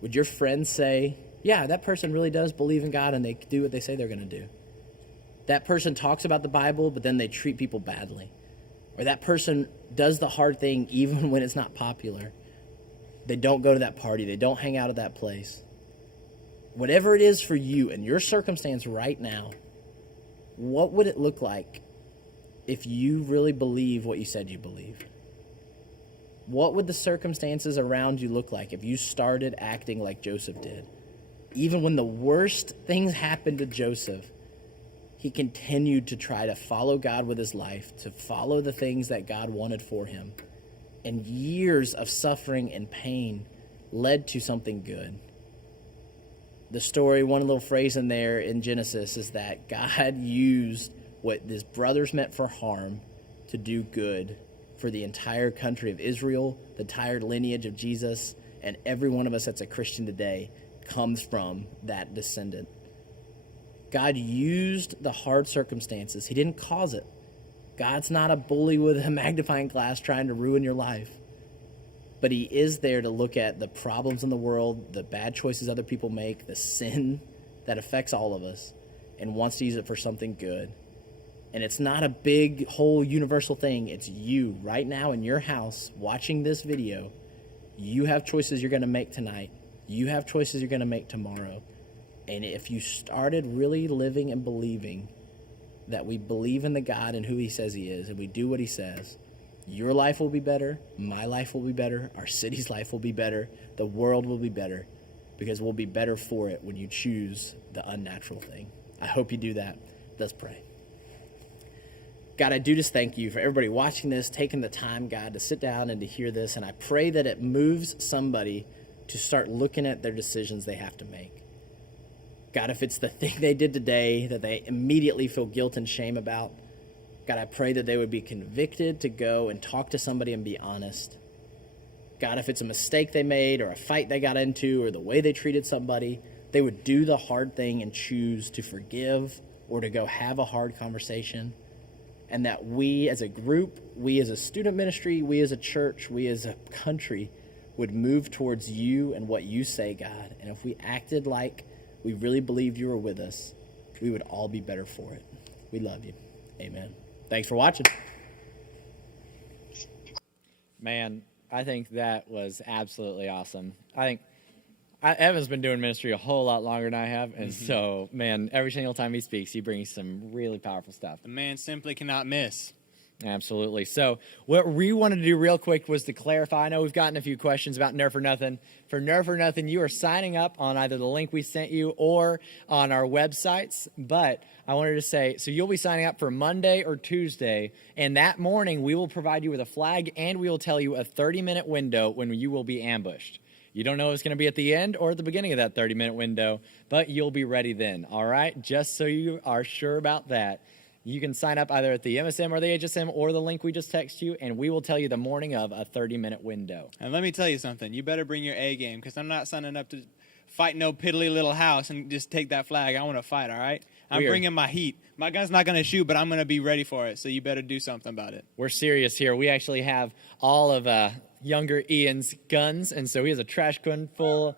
Would your friends say, yeah, that person really does believe in God and they do what they say they're going to do? That person talks about the Bible, but then they treat people badly. Or that person does the hard thing even when it's not popular. They don't go to that party. They don't hang out at that place. Whatever it is for you and your circumstance right now, what would it look like if you really believe what you said you believe? What would the circumstances around you look like if you started acting like Joseph did? Even when the worst things happened to Joseph, he continued to try to follow God with his life, to follow the things that God wanted for him. And years of suffering and pain led to something good. The story, one little phrase in there in Genesis is that God used what his brothers meant for harm to do good for the entire country of Israel, the entire lineage of Jesus, and every one of us that's a Christian today comes from that descendant. God used the hard circumstances. He didn't cause it. God's not a bully with a magnifying glass trying to ruin your life. But he is there to look at the problems in the world, the bad choices other people make, the sin that affects all of us, and wants to use it for something good. And it's not a big, whole universal thing. It's you right now in your house watching this video. You have choices you're going to make tonight. You have choices you're going to make tomorrow. And if you started really living and believing that we believe in the God and who he says he is, and we do what he says, your life will be better, my life will be better, our city's life will be better, the world will be better, because we'll be better for it when you choose the unnatural thing. I hope you do that. Let's pray. God, I do just thank you for everybody watching this, taking the time, God, to sit down and to hear this, and I pray that it moves somebody to start looking at their decisions they have to make. God, if it's the thing they did today that they immediately feel guilt and shame about, God, I pray that they would be convicted to go and talk to somebody and be honest. God, if it's a mistake they made or a fight they got into or the way they treated somebody, they would do the hard thing and choose to forgive or to go have a hard conversation. And that we as a group, we as a student ministry, we as a church, we as a country would move towards you and what you say, God. And if we acted like we really believed you were with us, we would all be better for it. We love you. Amen. Thanks for watching. Man, I think that was absolutely awesome. Evan's been doing ministry a whole lot longer than I have, and so, man, every single time he speaks, he brings some really powerful stuff. The man simply cannot miss. Absolutely. So what we wanted to do real quick was to clarify. I know we've gotten a few questions about Nerf or Nothing. For Nerf or Nothing, you are signing up on either the link we sent you or on our websites. But I wanted to say, so you'll be signing up for Monday or Tuesday, and that morning we will provide you with a flag and we will tell you a 30-minute window when you will be ambushed. You don't know if it's going to be at the end or at the beginning of that 30-minute window, but you'll be ready then, all right? Just so you are sure about that. You can sign up either at the MSM or the HSM or the link we just text you, and we will tell you the morning of a 30-minute window. And let me tell you something. You better bring your A game, because I'm not signing up to fight no piddly little house and just take that flag. I want to fight, all right? I'm bringing my heat. My gun's not going to shoot, but I'm going to be ready for it, so you better do something about it. We're serious here. We actually have all of younger Ian's guns, and so he has a trash can full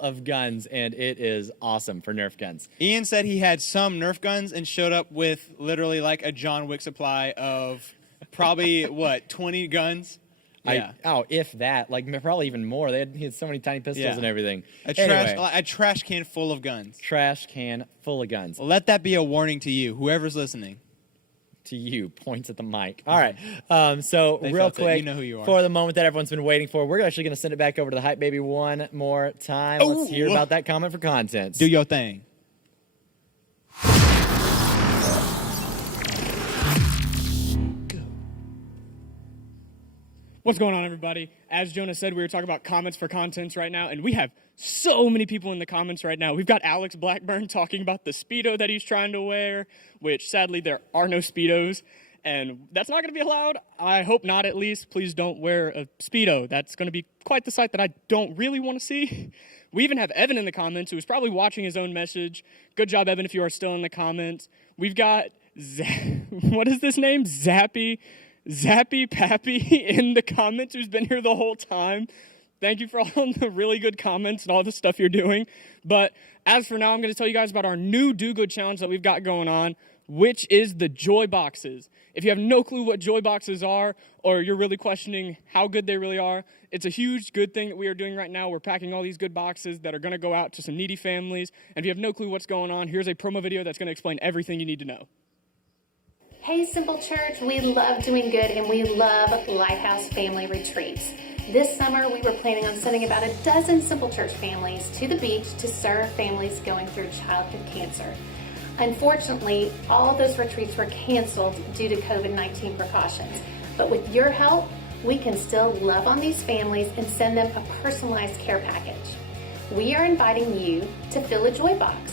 of guns, and it is awesome for Nerf guns. Ian said he had some Nerf guns and showed up with literally like a John Wick supply of probably, 20 guns? Yeah. If that. Like, probably even more. He had so many tiny pistols and everything. A trash can full of guns. Trash can full of guns. Well, let that be a warning to you, whoever's listening. To you, points at the mic. All right. So real quick, you know who you are. For the moment that everyone's been waiting for, we're actually going to send it back over to the Hype Baby one more time. Let's hear about that comment for content. Do your thing. What's going on, everybody? As Jonah said, we were talking about comments for contents right now, and we have so many people in the comments right now. We've got Alex Blackburn talking about the Speedo that he's trying to wear, which sadly there are no Speedos. and that's not going to be allowed. I hope not, at least. Please don't wear a Speedo. That's going to be quite the sight that I don't really want to see. We even have Evan in the comments, who's probably watching his own message. Good job, Evan, if you are still in the comments. We've got, what is this name? Zappy Pappy in the comments, who's been here the whole time. Thank you for all the really good comments and all the stuff you're doing. But as for now, I'm going to tell you guys about our new Do Good challenge that we've got going on, which is the Joy Boxes. If you have no clue what Joy Boxes are, or you're really questioning how good they really are, it's a huge good thing that we are doing right now. We're packing all these good boxes that are going to go out to some needy families. And if you have no clue what's going on, here's a promo video that's going to explain everything you need to know. Hey, Simple Church, we love doing good and we love Lighthouse Family Retreats. This summer, we were planning on sending about a dozen Simple Church families to the beach to serve families going through childhood cancer. Unfortunately, all of those retreats were canceled due to COVID-19 precautions. But with your help, we can still love on these families and send them a personalized care package. We are inviting you to fill a Joy Box.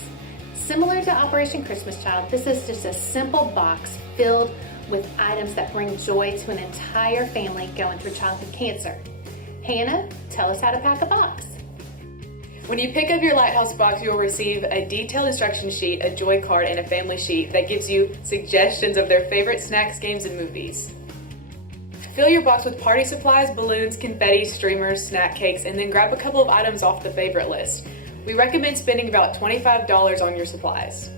Similar to Operation Christmas Child, this is just a simple box filled with items that bring joy to an entire family going through childhood cancer. Hannah, tell us how to pack a box. When you pick up your Lighthouse box, you will receive a detailed instruction sheet, a joy card, and a family sheet that gives you suggestions of their favorite snacks, games, and movies. Fill your box with party supplies, balloons, confetti, streamers, snack cakes, and then grab a couple of items off the favorite list. We recommend spending about $25 on your supplies.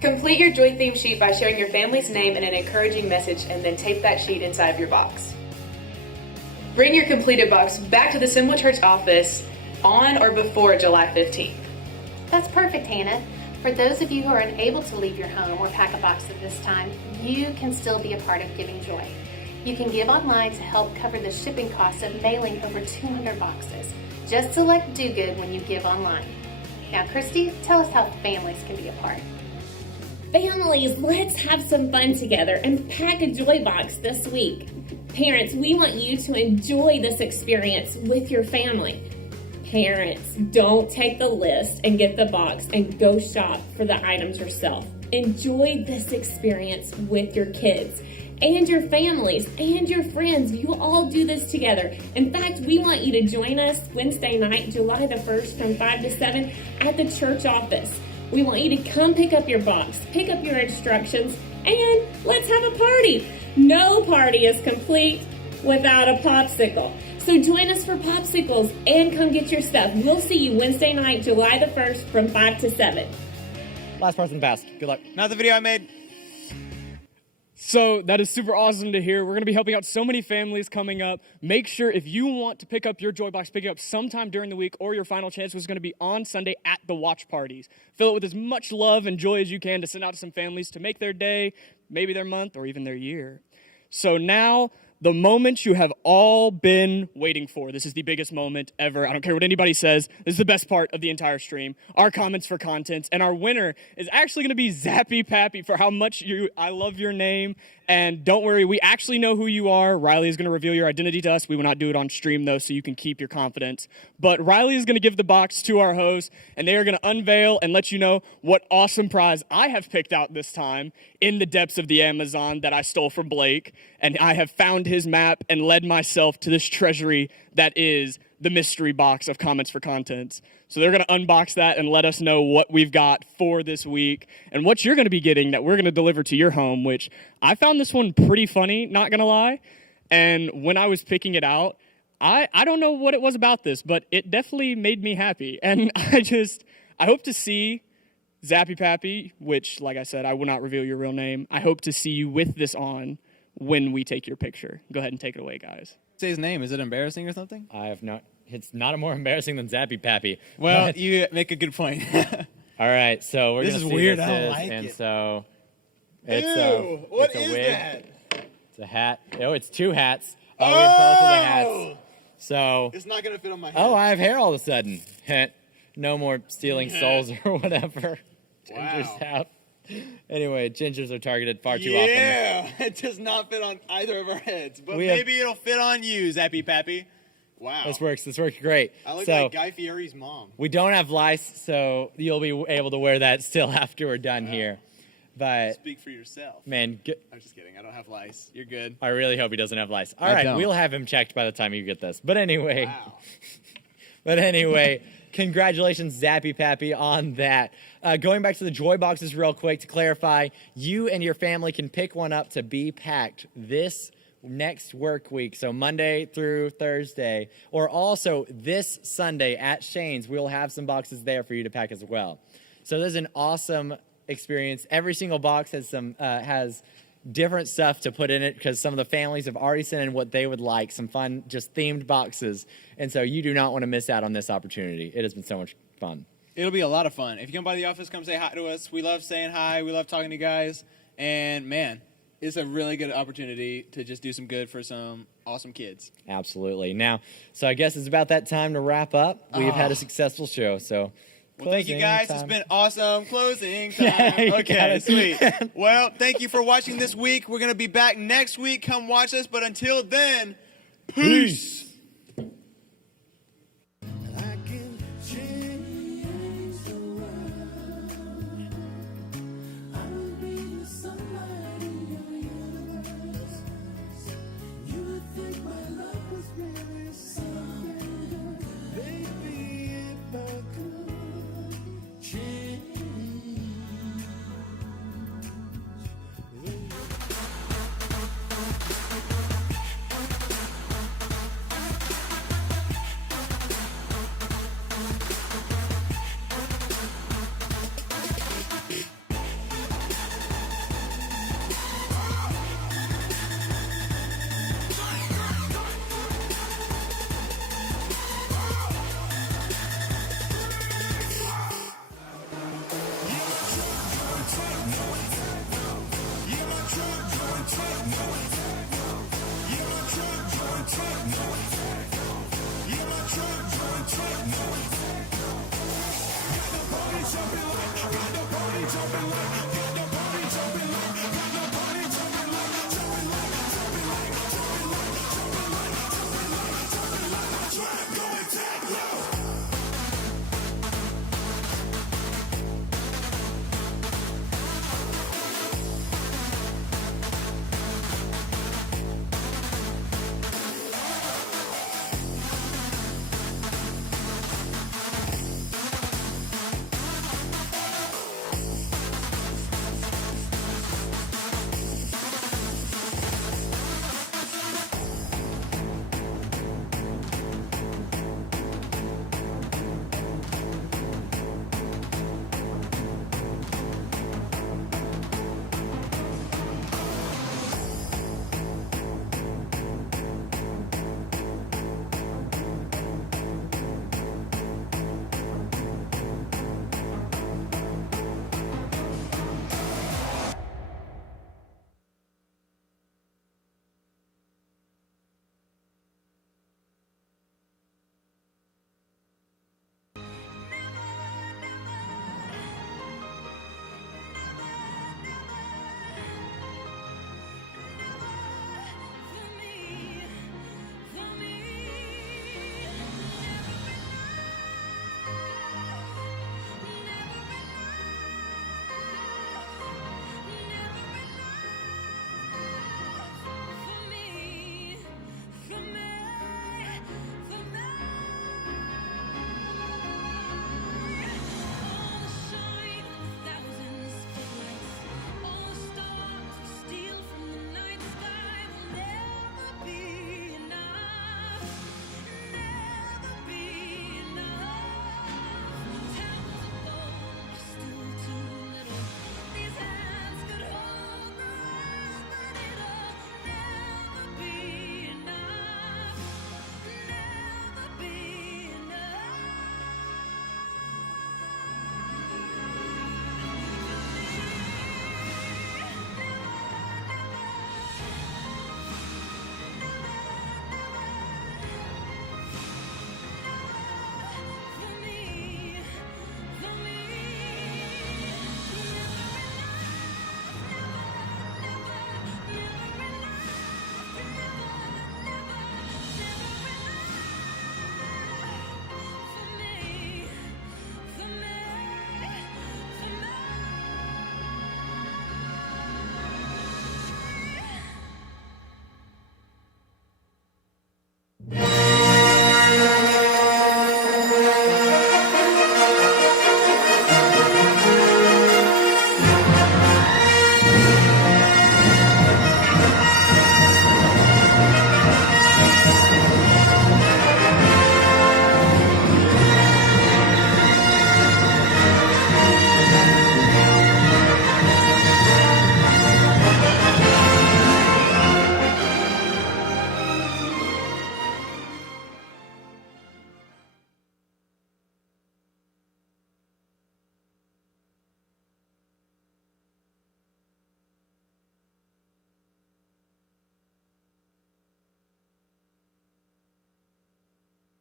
Complete your joy theme sheet by sharing your family's name and an encouraging message, and then tape that sheet inside of your box. Bring your completed box back to the Simple Church office on or before July 15th. That's perfect, Hannah. For those of you who are unable to leave your home or pack a box at this time, you can still be a part of Giving Joy. You can give online to help cover the shipping costs of mailing over 200 boxes. Just select Do Good when you give online. Now, Christy, tell us how families can be a part. Families, let's have some fun together and pack a Joy Box this week. Parents, we want you to enjoy this experience with your family. Parents, don't take the list and get the box and go shop for the items yourself. Enjoy this experience with your kids and your families and your friends. You all do this together. In fact, we want you to join us Wednesday night, July the 1st from 5 to 7 at the church office. We want you to come pick up your box, pick up your instructions, and let's have a party. No party is complete without a popsicle. So join us for popsicles and come get your stuff. We'll see you Wednesday night, July the 1st from 5 to 7. Last person passed. Good luck. Not the video I made. So that is super awesome to hear. We're going to be helping out so many families coming up. Make sure if you want to pick up your Joy Box, pick it up sometime during the week, or your final chance was going to be on Sunday at the watch parties. Fill it with as much love and joy as you can to send out to some families to make their day, maybe their month, or even their year. So now, the moment you have all been waiting for. This is the biggest moment ever. I don't care what anybody says. This is the best part of the entire stream. Our comments for content. And our winner is actually going to be Zappy Pappy for how much I love your name. And don't worry, we actually know who you are. Riley is going to reveal your identity to us. We will not do it on stream, though, so you can keep your confidence. But Riley is going to give the box to our host, and they are going to unveil and let you know what awesome prize I have picked out this time in the depths of the Amazon that I stole from Blake. And I have found his map and led myself to this treasury that is the mystery box of comments for contents. So they're going to unbox that and let us know what we've got for this week and what you're going to be getting that we're going to deliver to your home, which I found this one pretty funny, not going to lie. And when I was picking it out, I don't know what it was about this, but it definitely made me happy. And I hope to see Zappy Pappy, which, like I said, I will not reveal your real name. I hope to see you with this on when we take your picture. Go ahead and take it away, guys. Say his name. Is it embarrassing or something? I have not. It's not more embarrassing than Zappy Pappy. Well, you make a good point. All right, so we're This gonna is see weird. This I don't is, like and it. so Ew, it's what it's a is wig. that? It's a hat. Oh, it's two hats. Oh, we have both of the hats. So It's not going to fit on my head. oh, I have hair all of a sudden. No more stealing souls or whatever. Ginger's hat. Anyway, gingers are targeted far too often. Yeah, it does not fit on either of our heads, but We have- maybe it'll fit on you, Zappy Pappy. Wow. This works great. I look so like Guy Fieri's mom. we don't have lice, so you'll be able to wear that still after we're done here. But Speak for yourself. man, I'm just kidding. I don't have lice. You're good. I really hope he doesn't have lice. All I right, don't. we'll have him checked by the time you get this. But anyway, congratulations, Zappy Pappy, on that. Going back to the Joy Boxes real quick to clarify, you and your family can pick one up to be packed this next work week, so Monday through Thursday, or also this Sunday at Shane's. We'll have some boxes there for you to pack as well. So there's an awesome experience. Every single box has has different stuff to put in it because some of the families have already sent in what they would like, some fun, just themed boxes. And so you do not want to miss out on this opportunity. It has been so much fun. It'll be a lot of fun. If you come by the office, come say hi to us. We love saying hi. We love talking to you guys. And man, it's a really good opportunity to just do some good for some awesome kids. Absolutely. Now, so I guess it's about that time to wrap up. We've had a successful show, so... Well, thank you guys. It's been awesome. Closing time. You got Okay, it. sweet. Well, thank you for watching this week. We're going to be back next week. Come watch us. But until then, peace.